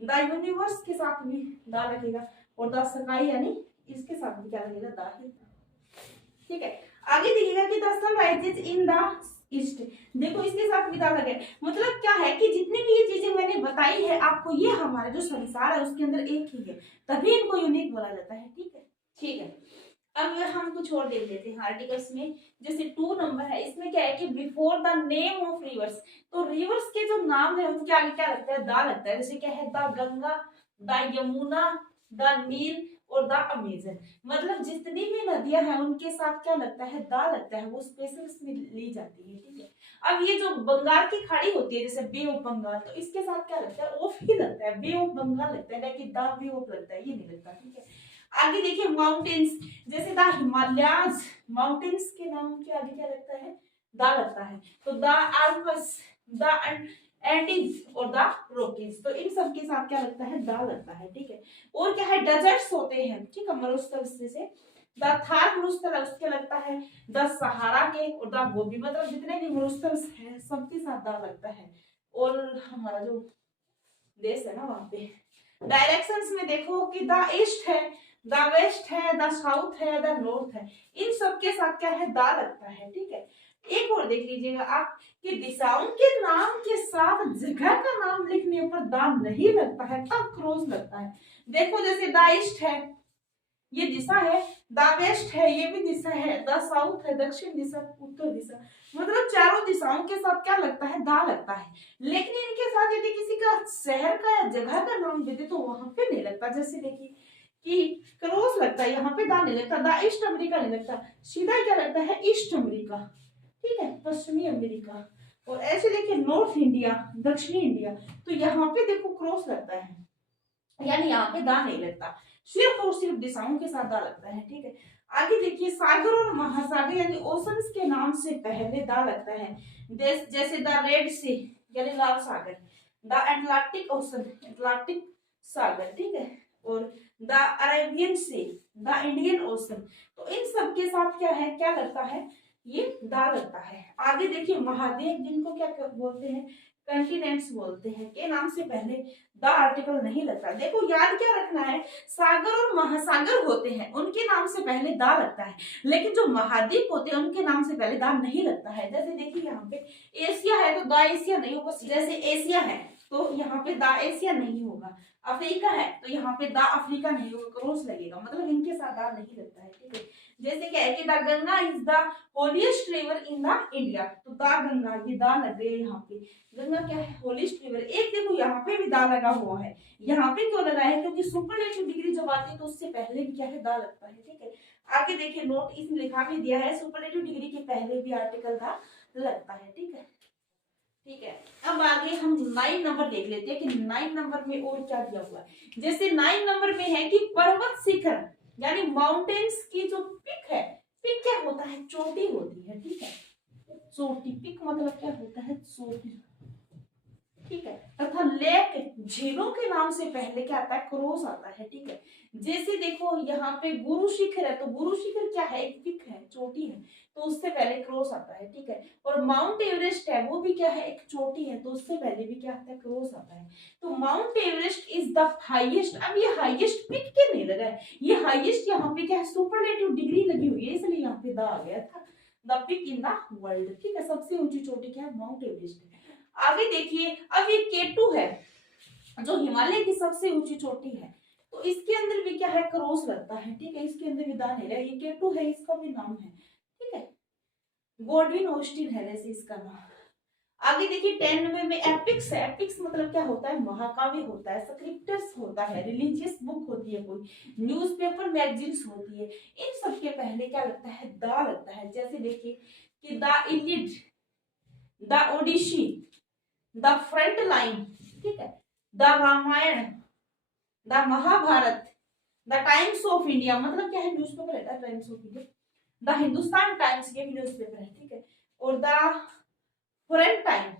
द यूनिवर्स के साथ भी दा लगेगा, और द स्काई यानी इसके साथ भी क्या लगेगा, दा ही, ठीक है। आगे देखिएगा कि the sun rises in the east, देखो इसके साथ भी दा लगे, मतलब क्या है कि जितनी भी ये चीजें मैंने बताई है आपको, ये हमारा जो संसार है उसके अंदर एक ही है, तभी इनको यूनिक बोला जाता है, ठीक है, ठीक है। अब हम कुछ और देख लेते हैं आर्टिकल्स में, जैसे 2 नंबर है, इसमें क्या है कि before the name of reverse, तो रिवर्स के जो नाम है उनके आगे क्या लगता है, दा लगता है। जैसे क्या है, the Ganga, the Yamuna, the Nile और द अमेजन, मतलब जितनी भी नदियां हैं उनके साथ क्या लगता है, दा लगता है, वो स्पेशल इसमें ली जाती है, ठीक है। अब ये जो बंगाल की खाड़ी होती है जैसे बे ऑफ बंगाल, तो इसके साथ क्या लगता है, ऑफ ही लगता है, बे ऑफ बंगाल लगता है, लेकिन द बे ऑफ लगता है, ये नहीं लगता, ठीक है। आगे देखिए माउंटेन्स, जैसे द हिमालयाज, माउंटेन्स के नाम के आगे क्या लगता है, दा लगता है, तो द आल्प्स, द एंडीज और द रॉकीज, तो इन सब के साथ क्या लगता है, दा लगता है, ठीक है। और क्या है, डेजर्ट्स होते हैं, ठीक है, मरुस्थल से द थार मरुस्थल है उसके लगता है द सहारा के, और द गोबी, मतलब जितने भी मरुस्थल है सबके साथ द लगता है। और हमारा जो देश है ना वहां पे डायरेक्शंस में देखो कि द ईस्ट है, द वेस्ट है, द साउथ है, द नॉर्थ है, इन सब के साथ क्या है दा लगता है। ठीक है, एक और देख लीजिएगा आप कि दिशाओं के नाम के साथ जगह का नाम लिखने पर दा नहीं लगता है तब क्रॉस लगता है। देखो जैसे द ईस्ट है ये दिशा है, द वेस्ट है ये भी दिशा है, द साउथ है दक्षिण दिशा, उत्तर दिशा, मतलब चारों दिशाओं के साथ क्या लगता है दा लगता है। लेकिन इनके साथ यदि किसी का शहर का या जगह का नाम दे दे तो वहां पे नहीं लगता। जैसे देखिए कि क्रॉस लगता है, यहाँ पे दा नहीं लगता, द ईस्ट अमेरिका नहीं लगता, सीधा क्या लगता है ईस्ट अमेरिका। ठीक है, पश्चिमी अमेरिका। और ऐसे देखिए नॉर्थ इंडिया, दक्षिणी इंडिया, तो यहाँ पे देखो क्रॉस लगता है, यानी यहाँ पे दा नहीं लगता, सिर्फ और सिर्फ दिशाओं के साथ दा लगता है। ठीक है, आगे देखिए सागर और महासागर यानी ओशंस के नाम से पहले दा लगता है। देश जैसे द रेड सी यानी लाल सागर, द एटलांटिक ओशन एटलांटिक सागर, ठीक है, और the Arabian see the Indian ocean, तो इन सब के साथ क्या है क्या लगता है ये दा लगता है। आगे देखिए महाद्वीप जिनको क्या बोलते हैं कंटिनेंट्स बोलते हैं के नाम से पहले द आर्टिकल नहीं लगता। देखो याद क्या रखना है, सागर और महासागर होते हैं उनके नाम से पहले दा लगता है, लेकिन जो महाद्वीप होते हैं उनके नाम से पहले दा नहीं लगता है। जैसे देखिए यहाँ पे एशिया है तो दा एशिया नहीं होगा, जैसे एशिया है तो यहाँ पे दा एशिया नहीं होगा, अफ्रीका है तो यहाँ पे दा अफ्रीका नहीं होगा, क्रॉस लगेगा, मतलब इनके साथ दा नहीं लगता है। ठीक है, जैसे क्या है कि the Ganga is the holiest river in the India, तो दा गंगा ये दा लग गए यहाँ पे, गंगा क्या है होलीस्ट रिवर। एक देखो यहाँ पे भी दा लगा हुआ है, यहाँ पे क्यों लगा है क्योंकि सुपरलेटिव डिग्री जब आती है तो उससे पहले भी क्या है दा लगता है। ठीक है, आगे देखिए नोट इसमें लिखा भी दिया है सुपरलेटिव डिग्री के पहले भी आर्टिकल दा लगता है। ठीक है, ठीक है, अब आगे हम 9 नंबर देख लेते हैं कि 9 नंबर में और क्या दिया हुआ है। जैसे 9 नंबर में है कि पर्वत शिखर यानी माउंटेन्स की जो पिक है, पिक क्या होता है चोटी होती है। ठीक है, चोटी, पिक मतलब क्या होता है चोटी। ठीक है, तथा लेक झीलों के नाम से पहले क्या आता है क्रॉस आता है। ठीक है, जैसे देखो यहाँ पे गुरु शिखर है तो गुरु शिखर क्या है एक पिक है चोटी है, तो उससे पहले क्रॉस आता है। ठीक है, और माउंट एवरेस्ट है वो भी क्या है एक चोटी है, तो उससे पहले भी क्या आता है क्रॉस आता है। तो mount Everest is the highest, अब ये हाईएस्ट पिक के नहीं लगा है, ये हाईएस्ट यहाँ पे क्या है सुपरलेटिव डिग्री लगी हुई है इसलिए यहाँ पे द आ गया था, the peak in the world. ठीक है, सबसे ऊंची चोटी क्या है माउंट एवरेस्ट है। आगे देखिए अब ये K2 है जो हिमालय की सबसे ऊंची चोटी है, तो इसके अंदर भी क्या है क्रॉस लगता है। ठीक है, इसके अंदर भी दान है, ये K2 है इसका भी नाम है। ठीक है, गॉडविन ऑस्टिन है वैसे इसका नाम। आगे देखिए 10 नंबर में एपिक्स है, एपिक्स मतलब क्या होता है महाकाव्य होता है, स्क्रिप्टर्स होता है, रिलीजियस बुक होती है, कोई न्यूज़पेपर मैगजीन्स होती है, इन सब के पहले क्या लगता है दा लगता है। जैसे देखिए कि the Iliad, the Odyssey, the front line, ठीक है, the Ramayan, the Mahabharat, the Times of India, मतलब क्या है न्यूज़पेपर है Times of India, the Hindustan Times ये भी न्यूज़पेपर है। ठीक है, और the foreign time,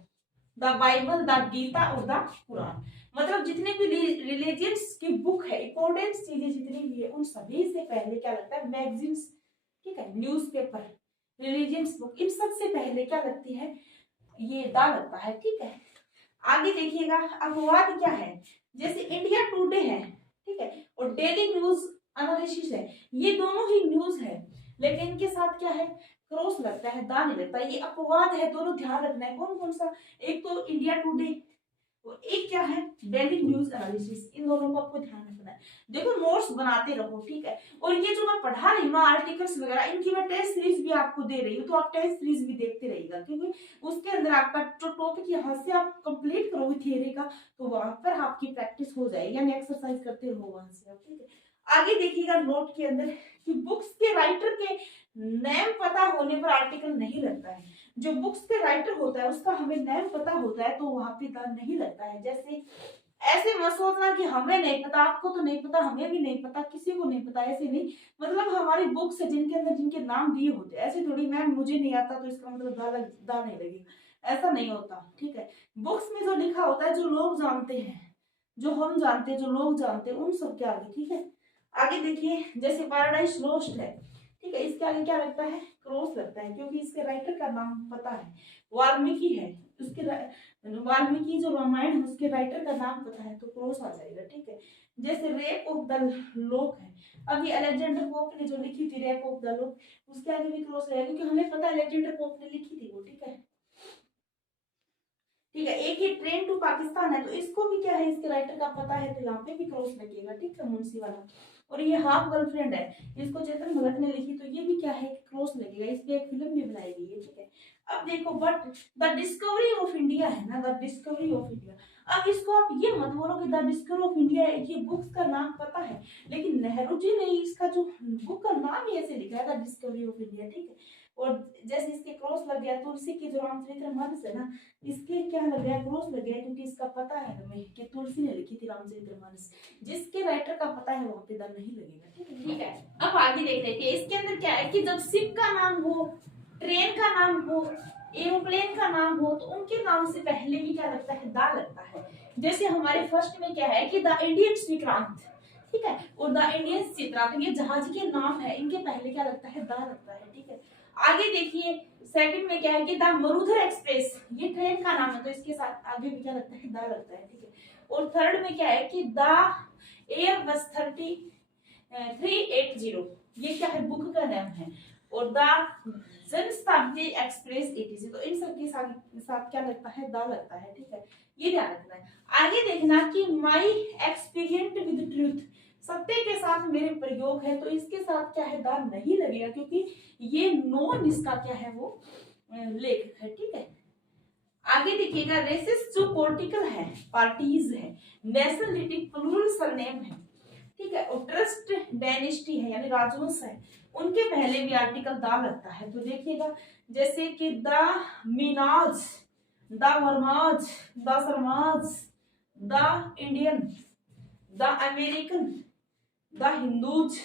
the Bible, the Gita और द कुरान, मतलब जितने भी रिलीजियंस की बुक है इंपॉर्टेंट चीजें जितनी भी है उन सभी से पहले क्या लगता है मैगजीन्स, ठीक है, न्यूज़पेपर, रिलीजियंस बुक, इन सब से पहले क्या लगती है ये दा लगता है। ठीक है, आगे देखिएगा अपवाद क्या है, जैसे इंडिया टुडे है, ठीक है, और डेली न्यूज एनालिसिस है, ये दोनों ही न्यूज है लेकिन इनके साथ क्या है क्रॉस लगता है दा नहीं लगता, ये अपवाद है, दोनों ध्यान रखना है। कौन कौन सा, एक तो इंडिया टुडे और एक क्या है डेली न्यूज एनालिसिस, इन दोनों को आपको ध्यान रखना है। देखो नोट्स बनाते रहो, ठीक है, और ये जो मैं पढ़ा रही हूँ आर्टिकल्स वगैरह इनकी मैं टेस्ट सीरीज भी आपको दे रही हूँ, तो आप टेस्ट सीरीज भी देखते रहिएगा क्योंकि उसके अंदर आपका जो टॉपिक यहाँ से आप कंप्लीट करोगे थियरी का तो वहां पर आपकी प्रैक्टिस हो जाएगी, यानी एक्सरसाइज करते रहो वहां से आप। ठीक है, आगे देखिएगा नोट के अंदर कि बुक्स के राइटर के नेम पता होने पर आर्टिकल नहीं लगता है, जो बुक्स के राइटर होता है उसका हमें नेम पता होता है तो वहां पे दा नहीं लगता है। जैसे ऐसे मत सोचना कि हमें नहीं पता, आपको तो नहीं पता, हमें भी नहीं पता, किसी को नहीं पता, ऐसे नहीं, मतलब हमारी बुक्स है जिनके अंदर जिनके नाम दिए होते हैं, ऐसे थोड़ी मैम मुझे नहीं आता तो इसका मतलब दा नहीं लगेगा, ऐसा नहीं होता। ठीक है, बुक्स में जो लिखा होता है जो लोग जानते हैं, जो हम जानते हैं, जो लोग जानते हैं उन सब के आगे। ठीक है, आगे देखिए जैसे पैराडाइज लोस्ट है, ठीक है, इसके आगे क्या लगता है, क्रॉस लगता है, क्योंकि इसके राइटर का नाम पता है, वाल्मीकि है, उसके वाल्मीकि जो रामायण है उसके राइटर का नाम पता है, तो क्रॉस आ जाएगा, ठीक है। जैसे रेप ऑफ द लोक है, अभी अलेक्जेंडर पोप ने जो लिखी थी रेप ऑफ द लोक, उसके आगे भी क्रॉस रहेगा, क्योंकि हमें पता है अलेक्जेंडर पोप ने लिखी थी वो, ठीक है। ठीक है, एक ही ट्रेन टू पाकिस्तान है, तो इसको भी क्या है, इसके राइटर का पता है, तो यहाँ पे भी क्रॉस लगेगा, ठीक है, मुंशी वाला। और ये हाफ गर्लफ्रेंड है, इसको चेतन भगत ने लिखी, तो ये भी क्या है, क्रॉस लगेगा, इस पे एक फिल्म भी बनाई गई है, ठीक है। अब देखो but the discovery of India है ना, द डिस्कवरी ऑफ इंडिया, अब इसको आप ये मत बोलो कि द डिस्कवरी ऑफ इंडिया है, ये बुक्स का नाम पता है, लेकिन नेहरू जी ने इसका जो बुक का नाम ही ऐसे लिखा है, द डिस्कवरी ऑफ इंडिया, ठीक है। और जैसे इसके क्रॉस लग गया, तुलसी की जो रामचरितमानस है ना, इसके क्या लग गया, क्रॉस लग गया, क्योंकि इसका पता है हमें कि तुलसी ने लिखी थी रामचरितमानस, जिसके राइटर का पता है वहां पे द नहीं लगेगा, ठीक है। ठीक है, अब आगे देख लेते हैं, इसके अंदर क्या है कि जब शिप का नाम हो, ट्रेन का नाम हो, एरोप्लेन का नाम हो, तो उनके नाम से पहले भी क्या लगता है, दा लगता है। जैसे हमारे फर्स्ट में क्या है कि द इंडियन विक्रांत, ठीक है, और द इंडियन चित्रांत, ये जहाज के नाम है, इनके पहले क्या लगता है, दा लगता है, ठीक है। आगे देखिए सेकंड में क्या है कि द मरुधर एक्सप्रेस, ये ट्रेन का नाम है, तो इसके साथ आगे भी क्या लगता है, दा लगता है, ठीक है। और थर्ड में क्या है कि द एयरबस 380, ये क्या है, बुक का नाम है। और द जनशताब्दी एक्सप्रेस एटीसी, तो इन सब के साथ क्या लगता है, दा लगता है, ठीक है, ये ध्यान रखना है। आगे देखना कि माई एक्सपीरियंट विद ट्रूथ, सत्य के साथ मेरे प्रयोग है, तो इसके साथ क्या है, दा नहीं लगेगा, क्योंकि ये नॉन इसका क्या है, वो लेख है, ठीक है। आगे देखिएगा रेसिस जो पॉलिटिकल है, पार्टीज है, नेशनलिटी प्लूरल सरनेम है, ठीक है, और ट्रस्ट डायनेस्टी है यानी राजवंश है, उनके पहले भी आर्टिकल दा लगता है, तो देखिएगा जैसे कि the Meenas, the Vermas, the Sharmas, the Indian, the American, the Hindus,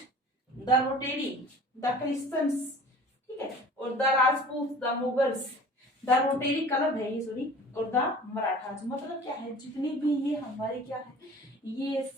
the Rotary, the Christians, ठीक है, और the Rajput, the Mughals, the Rotary club है ये, सॉरी, और द मराठाज, मतलब क्या है, जितने भी ये हमारे क्या है, ये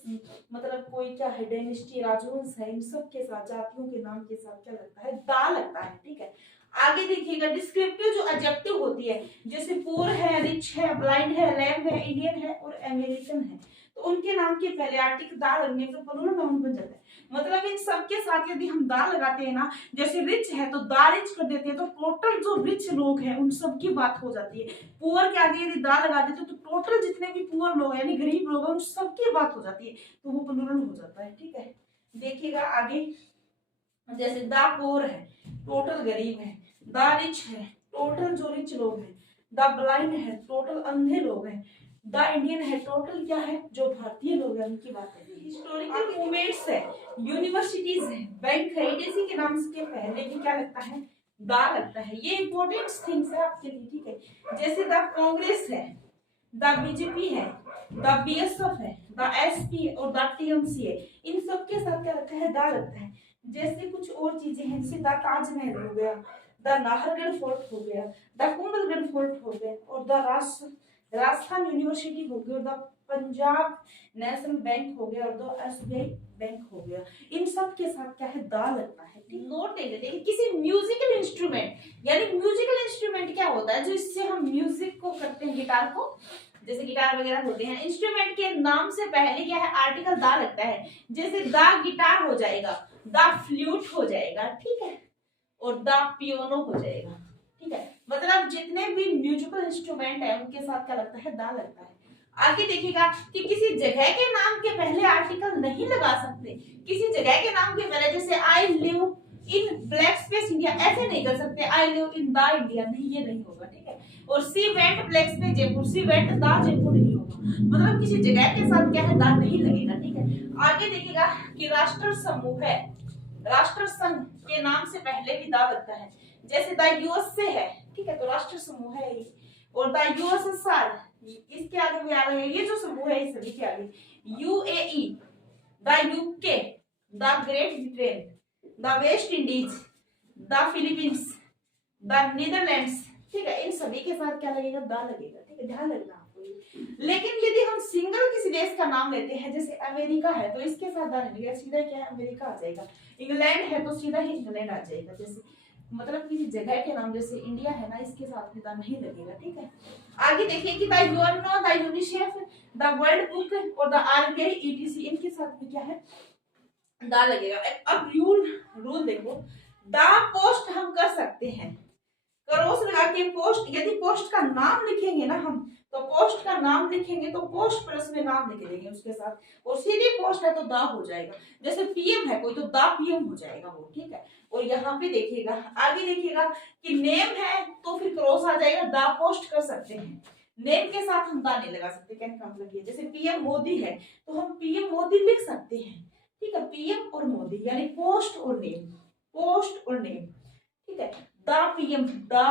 मतलब कोई क्या है, डायनेस्टी, राजवंश है, इन सब के साथ जातियों के नाम के साथ क्या लगता है, दा लगता है, ठीक है। आगे देखिएगा डिस्क्रिप्टिव जो एडजेक्टिव होती है, जैसे पुअर है, रिच है, ब्लाइंड है, लैम है, इंडियन है और अमेरिकन है, तो उनके नाम के पहले आर्टिकल दा लगने पर प्लूरल नाउन बन जाता है। मतलब इन सब के साथ यदि हम दा लगाते हैं ना, जैसे रिच है तो दा रिच कर देते हैं, तो टोटल जो रिच लोग हैं उन सब की बात हो जाती है। पुअर के आगे यदि दा लगा देते तो टोटल जितने भी पुअर लोग हैं यानी गरीब लोग हैं उन सब की बात हो जाती है, तो वो प्लूरल हो जाता है, ठीक है। देखिएगा आगे जैसे दा पुअर है, टोटल गरीब है, दा रिच है, टोटल जो रिच लोग हैं, द ब्लाइंड है, टोटल अंधे लोग हैं, द इंडियन है, टोटल क्या है, जो भारतीय लोग हैं उनकी बात है। हिस्टोरिकल मूवमेंट्स है, यूनिवर्सिटीज है, बैंक है, इसी के नाम के पहले भी क्या लगता है, दा लगता है। ये इंपॉर्टेंट थिंग्स है आपके लिए, ठीक है। जैसे द कांग्रेस है, द बीजेपी है, द बीएसएफ है, द एसपी और द टीएमसी है, इन सब के साथ क्या लगता है, दा लगता है। जैसे कुछ और चीजें हैं, जैसे द ताजमहल हो गया, द नाहरगढ़ फोर्ट हो गया, द कुंभलगढ़ फोर्ट हो गया, और द राजस्थान यूनिवर्सिटी हो गया, द पंजाब नेशनल बैंक हो गया, और दो एसबीआई बैंक हो गया, इन सब के साथ क्या है, दा लगता है। नोट दे देते हैं किसी म्यूजिकल इंस्ट्रूमेंट, यानी म्यूजिकल इंस्ट्रूमेंट क्या होता है, जो इससे हम म्यूजिक को करते हैं, गिटार को, जैसे गिटार वगैरह होते हैं, इंस्ट्रूमेंट के नाम से पहले क्या है, आर्टिकल दा लगता है। जैसे दा गिटार हो जाएगा, दा फ्लूट हो जाएगा, ठीक है, और दा पियानो हो जाएगा, ठीक है। मतलब जितने भी म्यूजिकल इंस्ट्रूमेंट है उनके साथ क्या लगता है, दा लगता है। आगे देखिएगा कि किसी जगह के नाम के पहले आर्टिकल नहीं लगा सकते, किसी जगह के नाम के पहले, जैसे I live in black space India, ऐसे नहीं कर सकते, I live in the India, नहीं, ये नहीं होगा, ठीक है। और she went black space Jaipur, she went the Jaipur नहीं होगा, मतलब किसी जगह के साथ क्या है, द नहीं लगेगा, ठीक है। आगे देखिएगा कि राष्ट्र समूह है, राष्ट्र संघ के नाम से पहले भी दा लगता है, जैसे द यूएसए है, ठीक है, तो राष्ट्र समूह है ये, और द यूएसएसआर, इसके आगे भी आ रहे हैं, ये जो समूह है इस सभी के आगे, UAE, the UK, the great Britain, the West Indies, the Philippines, the Netherlands, ठीक है, इन सभी के साथ क्या लगेगा, दा लगेगा। ठीक है, ध्यान रखना आपको ये। लेकिन यदि हम सिंगल किसी देश का नाम लेते हैं, जैसे अमेरिका है तो इसके साथ दा नहीं लगेगा, सीधा क्या है, अमेरिका आ जाएगा। इंग्लैंड है तो सीधा ही इंग्लैंड आ जाएगा। जैसे मतलब किसी जगह के नाम, जैसे इंडिया है ना, इसके साथ में दा नहीं लगेगा। ठीक है, आगे देखिए कि the UNO, the UNICEF, the world book और द आरबीआई ईटीसी, इनके साथ में क्या है, दा लगेगा। अब रूल देखो, दा पोस्ट हम कर सकते हैं, क्रॉस लगा के पोस्ट, यदि पोस्ट का नाम लिखेंगे ना हम, तो पोस्ट का नाम लिखेंगे तो पोस्ट प्लस में नाम लिख देंगे उसके साथ, और सीधी पोस्ट है तो दा हो जाएगा। जैसे पीएम है कोई तो दा पीएम हो जाएगा वो। ठीक है, और यहाँ पे देखिएगा, आगे देखिएगा कि नेम है तो फिर क्रॉस आ जाएगा, दा पोस्ट कर सकते हैं, नेम के साथ हम दा नहीं लगा सकते। कहने का मतलब ये, जैसे पीएम मोदी है तो हम पीएम मोदी लिख सकते हैं। ठीक है, पीएम और मोदी यानी पोस्ट और नेम, पोस्ट और नेम। ठीक है, दा पीएम, दा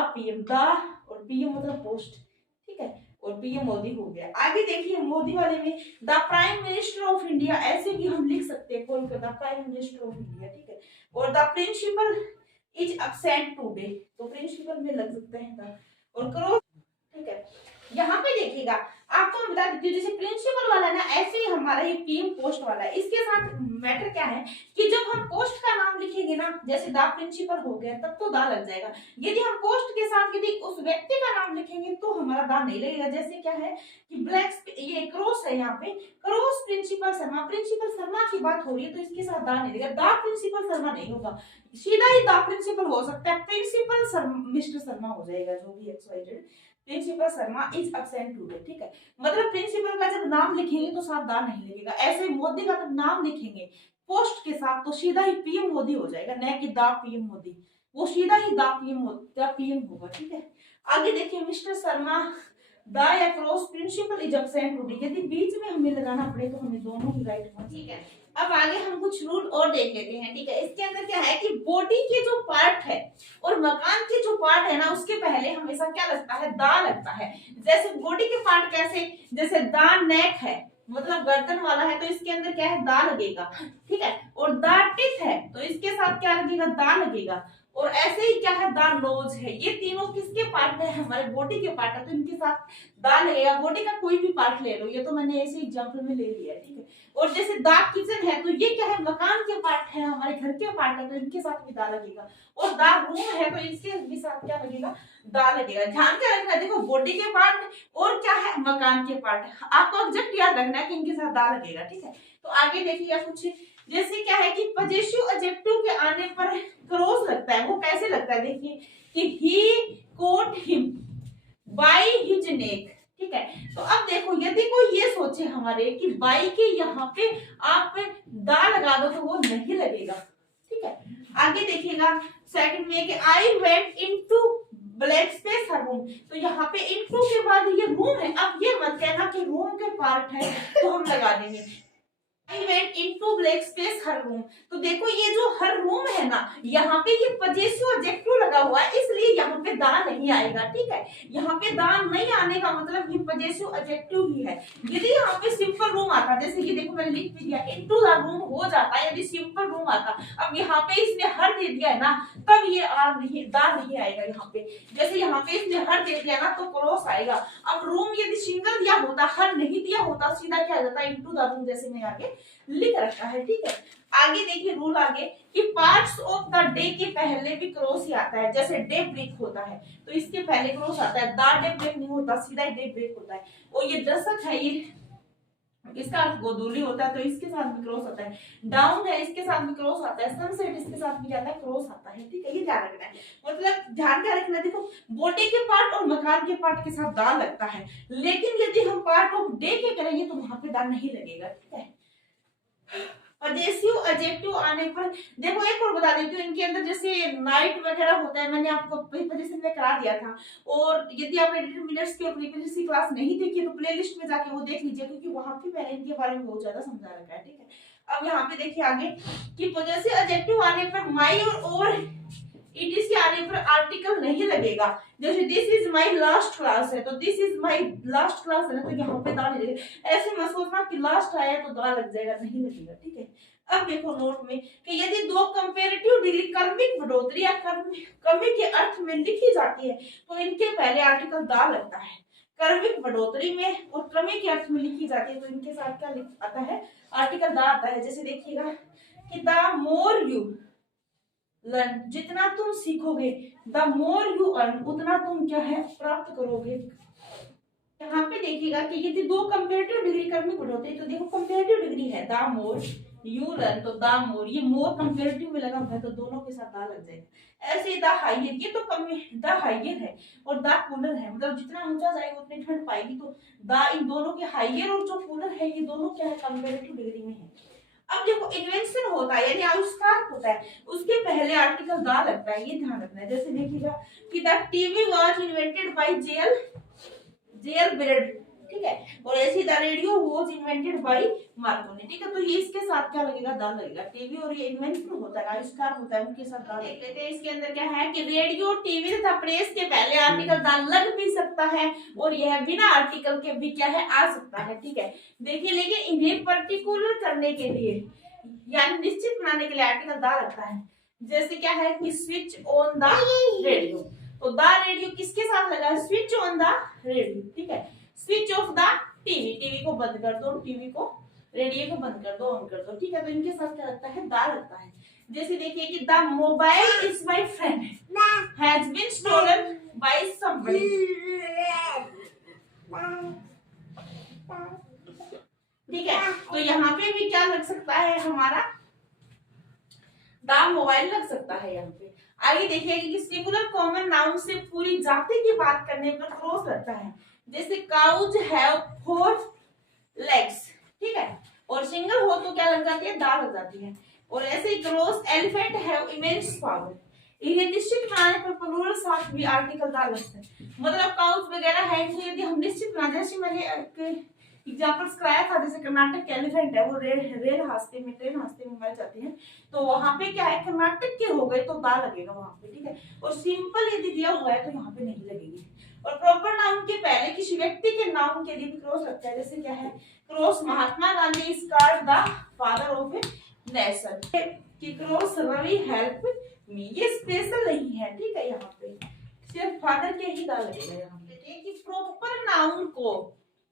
और पीएम मतलब पोस्ट। ठीक है, और पीएम मोदी हो गया। आगे देखिए मोदी वाले में the prime minister of India, ऐसे भी हम लिख सकते हैं, कॉल कर the prime minister of India. ठीक है, और the principal is absent today, तो प्रिंसिपल में लग सकते हैं द, और क्रॉस। ठीक है, यहाँ पे देखिएगा, आपको मैं बता देती हूँ, जैसे प्रिंसिपल वाला ना, ऐसे ही हमारा ये पीएम पोस्ट वाला है। इसके साथ मैटर क्या है कि जब हम पोस्ट का नाम लिखेंगे ना, जैसे दा प्रिंसिपल हो गया तब तो दा लग जाएगा। यदि हम पोस्ट के साथ यदि उस व्यक्ति का नाम लिखेंगे तो हमारा दा नहीं लगेगा। जैसे क्या है कि ब्लैक, ये क्रॉस है, यहाँ पे cross principal Sharma, principal Sharma की बात हो रही है तो इसके साथ दा नहीं लगेगा, दा प्रिंसिपल शर्मा नहीं होगा, सीधा ही दा प्रिंसिपल हो सकता है, प्रिंसिपल मिस्टर शर्मा हो जाएगा, जो भी XYZ, principal Sharma is absent today. ठीक है, मतलब प्रिंसिपल का जब नाम लिखेंगे तो साथ दा नहीं लगेगा। ऐसे मोदी का जब नाम लिखेंगे पोस्ट के साथ तो सीधा ही पीएम मोदी हो जाएगा, न कि दा पीएम मोदी, वो सीधा ही दा पीएम होगा। ठीक है, आगे देखिए मिस्टर शर्मा, दा या cross principal is absent today, यदि बीच में हमें लगाना पड़े तो हमें दोनों ही राइट होना। ठीक है, अब आगे हम कुछ रूल और देख लेते हैं। ठीक है, इसके अंदर क्या है कि बॉडी के जो पार्ट है और मकान के जो पार्ट है ना, उसके पहले हमेशा क्या लगता है, दा लगता है। जैसे बॉडी के पार्ट कैसे, जैसे दा नेक है मतलब गर्दन वाला है तो इसके अंदर क्या है, दा लगेगा। ठीक है, और दा टिथ है तो इसके साथ क्या लगेगा, दा लगेगा। और ऐसे ही क्या है, दा नोज है, ये तीनों किसके पार्ट है, हमारे बॉडी के पार्ट है तो इनके साथ दा लगेगा। बॉडी का कोई भी पार्ट ले लो, ये तो मैंने ऐसे एग्जांपल में ले लिया है। ठीक है, और जैसे दा किचन है तो ये क्या है, मकान के पार्ट है, हमारे घर के पार्ट है तो इनके साथ भी दा लगेगा। और दा रूम है तो इसके भी साथ क्या लगेगा, दा लगेगा। ध्यान क्या रखना है, देखो बॉडी के पार्ट और क्या है, मकान के पार्ट, आपको एग्जैक्ट याद रखना है कि इनके साथ दा लगेगा। ठीक है, तो आगे देखिएगा कुछ, जैसे क्या है कि पजेसिव एडजेक्टिव के आने पर क्रॉस लगता है, वो कैसे लगता है, देखिए कि he caught him by his neck. ठीक है, तो अब देखो यदि कोई ये सोचे हमारे कि बाई के यहाँ पे आप दा लगा दो तो वो नहीं लगेगा। ठीक है, आगे देखिएगा सेकंड में कि I went into black space her room, तो यहाँ पे इनटू के बाद ये रूम है। अब ये मत कहना कि रूम के पार्ट है तो हम लगा देंगे I went into black space her room, तो देखो ये जो हर रूम है ना, यहाँ पे ये पजेसिव एडजेक्टिव लगा हुआ है इसलिए यहाँ पे दा नहीं आएगा। ठीक है, यहाँ पे दा नहीं आने का मतलब ये पजेसिव एडजेक्टिव ही है। यदि यहाँ पे सिंपल रूम आता, जैसे कि देखो मैंने लिख भी दिया इनटू द रूम हो जाता है यदि सिंपल रूम आता। अब यहाँ पे इसने हर दे दिया है ना, तब ये आर नहीं, दा नहीं आएगा यहाँ पे। जैसे यहाँ पे इसने हर दे दिया ना तो क्रॉस आएगा। अब रूम यदि सिंगल दिया होता, हर नहीं दिया होता, सीधा क्या आ जाता है इनटू द रूम, जैसे मैं आगे लिख रखा है। ठीक है, आगे देखिए रूल आगे कि पार्ट्स ऑफ द डे के पहले भी क्रॉस ही आता है। जैसे डे ब्रेक होता है तो इसके पहले क्रॉस आता है, द डे ब्रेक नहीं होता, सीधा डे ब्रेक होता है। और ये दशक है, ये इसका अर्थ गोधूली होता है तो इसके साथ भी क्रॉस आता है। डाउन है, इसके साथ भी क्रॉस आता है। सनसेट इसके साथ भी जाता है, क्रॉस आता है। ठीक है, ये ध्यान रखना है, मतलब ध्यान क्या रखना है, देखो बॉडी के पार्ट और मकान के पार्ट के साथ दा लगता है, लेकिन यदि हम पार्ट ऑफ डे के करेंगे तो वहां पे दा नहीं लगेगा। ठीक है, पजेसिव एडजेक्टिव आने पर देखो एक और बता देती हूँ, इनके अंदर जैसे नाइट वगैरह होता है, मैंने आपको पोजीशन में करा दिया था। और यदि आपने डिटरमिनर्स की और प्रीपोजिशंस की क्लास नहीं देखी तो प्लेलिस्ट में जाके वो देख लीजिए, क्योंकि वहां पे मैंने इनके बारे में बहुत ज्यादा समझा रखा है। ठीक है, अब यहाँ पे देखिए आगे कि पजेसिव एडजेक्टिव आने पर माई और ईटीसी आने पर आर्टिकल नहीं लगेगा। जैसे this is my last class है तो this is my last class है ना, तो यहाँ पे दा नहीं लगेगा। ऐसे मत सोचना कि लास्ट आया तो दा लग जाएगा, नहीं लगेगा। ठीक है, अब देखो नोट में कि यदि दो कंपैरेटिव डिग्री क्रमिक बढ़ोतरी या कमी के अर्थ में लिखी जाती है तो इनके पहले आर्टिकल दा लगता है। क्रमिक बढ़ोतरी में और क्रमिक के अर्थ में लिखी जाती है तो इनके साथ क्या आता है, आर्टिकल दा आता है। जैसे देखिएगा कि द मोर यू लर्न, जितना तुम सीखोगे, द मोर यू अर्न, उतना तुम क्या है प्राप्त करोगे। यहाँ पे देखिएगा कि यदि दो कंपैरेटिव डिग्री क्रमिक बढ़ोतरी, तो देखो कंपैरेटिव डिग्री है द मोर यू लर्न, तो द मोर, ये मोर कंपैरेटिव में लगा हुआ है तो दोनों के साथ दा लग जाएगा। ऐसे द हाइयर, ये तो द हाइयर है और द कूलर है, मतलब जितना ऊंचा जाएगा उतनी ठंड पाएगी, तो द इन दोनों के हाइयर और जो कूलर है ये दोनों क्या है कंपैरेटिव डिग्री में है। अब देखो इन्वेंशन होता है यानी आविष्कार होता है, उसके पहले आर्टिकल दा लगता है, ये ध्यान रखना है। जैसे देखिएगा कि the TV was invented by JL bread, ठीक है, और ऐसे the radio was invented by Markovnikov, ठीक है, तो ये इसके साथ क्या लगेगा, दा लगेगा। टीवी और ये इन्वेंशन होता है, आविष्कार होता है, उनके साथ दा देख लेते हैं। इसके अंदर क्या है कि रेडियो, टीवी तथा प्रेस के पहले आर्टिकल दा लग भी सकता है और यह बिना आर्टिकल के भी क्या है आ सकता है, ठीक है। देखिए लेकिन इन्हें पर्टिकुलर करने के लिए यानी निश्चित बनाने के लिए आर्टिकल दा लगता है। जैसे क्या है कि स्विच ऑन द रेडियो, तो द रेडियो किसके साथ लगा है, स्विच ऑन द रेडियो, ठीक है। Switch off the TV, TV को बंद कर दो, टीवी को, रेडियो को बंद कर दो, ऑन कर दो, ठीक है, तो इनके साथ क्या लगता है, दा लगता है। जैसे देखिए कि the mobile is my friend has been stolen by somebody, ठीक है, तो यहाँ पे भी क्या लग सकता है हमारा, द मोबाइल लग सकता है यहाँ पे। आगे देखिए कि सिंगुलर कॉमन नाउन से पूरी जाति की बात करने पर क्रॉस लगता है। जैसे काउज हैव 4 लेग्स, ठीक है, और सिंगल हो तो क्या लग जाती है, दा लग जाती है। और ऐसे ही cross elephant have immense power, इन्हें निश्चित बनाने पर प्लूरल साथ भी आर्टिकल दा लगता है। मतलब काउज वगैरह है तो यदि हम निश्चित बना, जैसे मैंने एग्जाम्पल्स कराया था, जैसे कर्नाटक के एलिफेंट है वो रेल हादसे में, ट्रेन हादसे में मर जाते हैं, तो वहां पे क्या है कर्नाटक के हो गए तो दा लगेगा वहां पे, ठीक है। और सिंपल यदि दिया हुआ है तो यहाँ पे नहीं लगेगी। और प्रॉपर नाउन के पहले किसी व्यक्ति के नाउन के लिए भी क्रॉस लगता है। जैसे क्या है, cross Mahatma Gandhi is called the father of a nation, कि क्रॉस रवि हेल्प मी, ये स्पेशल नहीं है, ठीक है, यहाँ पे सिर्फ फादर के ही दा लगेगा। यहाँ पे कि प्रॉपर नाउन को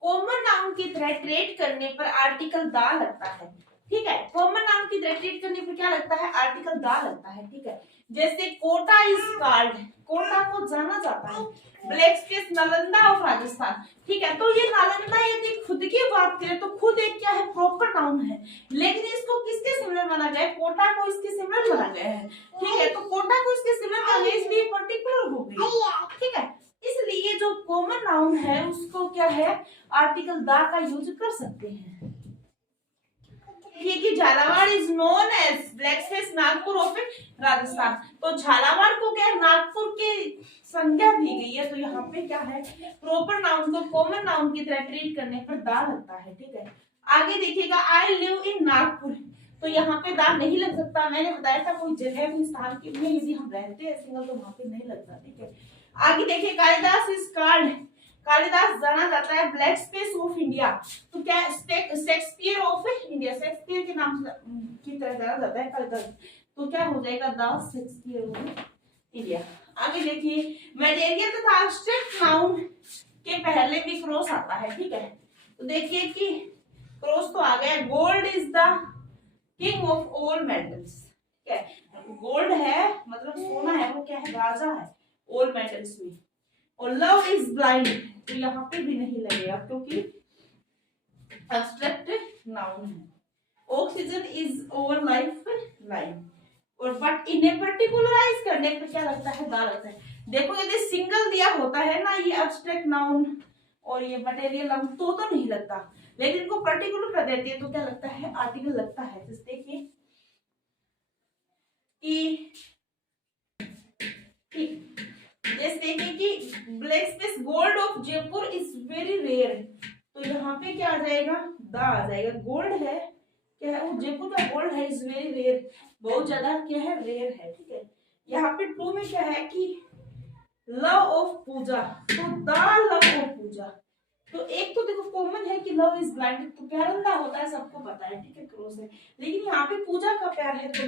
कॉमन नाउन की तरह ट्रीट करने पर आर्टिकल दा लगता है, ठीक है। कॉमन नाउन की तरह ट्रीट करने पर क्या लगता है, आर्टिकल दा लगता है, ठीक है। जैसे कोटा इज कॉल्ड, कोटा को जाना जाता है, black space Nalanda of Rajasthan, ठीक है, तो ये नालंदा यदि खुद की बात करें तो खुद एक क्या है, प्रॉपर नाउन है, लेकिन इसको किसके सिमिलर माना गया है, कोटा को इसके सिमिलर माना गया है, ठीक है, तो कोटा को इसके सिमिलर माना गया इसलिए पर्टिकुलर हो गई, ठीक है। इसलिए जो कॉमन नाउन है उसको क्या है, आर्टिकल दा का यूज कर सकते हैं। कि Jhalawar is known as blank space Nagpur of Rajasthan, तो झालावाड़ को क्या नागपुर की संज्ञा दी गई है, तो यहाँ पे क्या है, प्रॉपर नाउन को कॉमन नाउन की तरह ट्रीट करने पर दा लगता है, ठीक है। आगे देखिएगा आई लिव इन नागपुर, तो यहाँ पे दा नहीं लग सकता, मैंने बताया था कोई जगह कोई स्थान के में यदि हम रहते हैं सिंगल तो वहां पे नहीं लगता, ठीक है। आगे देखिए कालिदास इज कॉल्ड, कालिदास जाना जाता है ब्लैक स्पेस ऑफ इंडिया, तो क्या शेक्सपियर ऑफ इंडिया, शेक्सपियर के नाम की तरह जाना जाता है कालिदास, तो क्या हो जाएगा, द शेक्सपियर ऑफ इंडिया। आगे देखिए मटेरियल तथा एब्स्ट्रैक्ट नाउन के पहले भी क्रॉस आता है, ठीक है, तो देखिए कि क्रॉस तो आ गया, gold is the king of all metals, ठीक है, गोल्ड है मतलब सोना है, वो क्या है, राजा है ऑल मेटल्स में। और लव इज ब्लाइंड, तो यहाँ पे भी नहीं लगेगा क्योंकि एब्स्ट्रैक्ट नाउन है। Oxygen is over life line, और बट इन्हें पर्टिकुलराइज करने पर क्या लगता है, दा लगता है। देखो यदि सिंगल दिया होता है ना ये एब्स्ट्रैक्ट नाउन और ये मटेरियल नाउन तो नहीं लगता, लेकिन इनको पर्टिकुलर कर देती है तो क्या लगता है, आर्टिकल लगता है। जैसे देखिए कि जैसे देखिए कि blank space gold of Jaipur is very rare, तो यहाँ पे क्या आ जाएगा, दा आ जाएगा। गोल्ड है क्या है, वो जयपुर का गोल्ड है, इज वेरी रेयर, बहुत ज्यादा क्या है, रेयर है, ठीक है। यहाँ पे टू में क्या है कि लव ऑफ पूजा, तो द लव ऑफ पूजा, तो एक तो देखो कॉमन है कि लव इज ब्लाइंड, तो प्यार अंधा होता है, सबको पता है, ठीक है, क्रॉस है। लेकिन यहाँ पे पूजा का प्यार है तो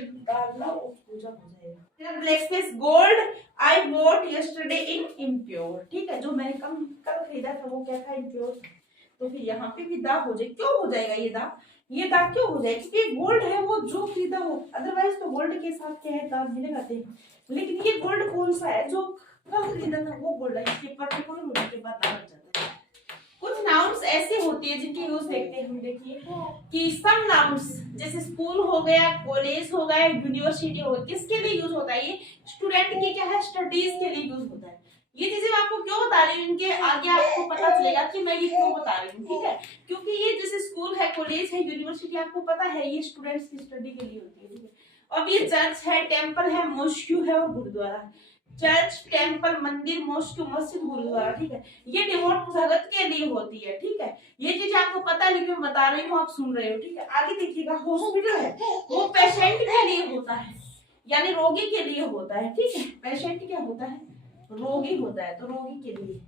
लव ऑफ पूजा हो जाएगा। Black space gold I bought yesterday in impure, ठीक है, जो मैंने कल खरीदा था वो क्या था, इम्प्योर। तो फिर यहाँ पे भी दाग हो जाए, क्यों हो जाएगा ये दाग, ये दाग क्यों हो जाएगा, क्योंकि गोल्ड है वो जो खरीदा हो, अदरवाइज तो गोल्ड के साथ क्या है दाग मिलेगा देगा। लेकिन ये गोल्ड कौन सा है, जो कल खरीदा था वो गोल्ड है, इसके पर्टिकुलर होने के बाद दाग जाता है। कुछ नाउन्स ऐसे होते हैं जिनके यूज देखते हैं हम, देखिए कि सम नाउन्स जैसे स्कूल हो गया, कॉलेज हो गया, यूनिवर्सिटी हो गया, किसके लिए यूज होता है, ये स्टूडेंट के क्या है, स्टडीज के लिए यूज होता है। ये चीजें मैं आपको क्यों बता रही हूँ, इनके आगे आपको पता चलेगा कि मैं ये क्यों बता रही हूँ, ठीक है, क्योंकि ये जैसे स्कूल है, कॉलेज है, यूनिवर्सिटी, आपको पता है ये स्टूडेंट्स की स्टडी के लिए होती है, ठीक है। अब ये चर्च है, टेम्पल है, मॉस्क्यू है और गुरुद्वारा है। चर्च, टेम्पल, मंदिर, मॉस्क्यू, मस्जिद, गुरुद्वारा, ठीक है, ये डिवोट भगत के लिए होती है, ठीक है। ये चीज आपको पता है लेकिन मैं बता रही हूँ, आप सुन रहे हो, ठीक है। आगे देखिएगा, हॉस्पिटल है वो पेशेंट के लिए होता है, यानी रोगी के लिए होता है, ठीक है। पेशेंट क्या होता है, रोगी होता है, तो रोगी के लिए।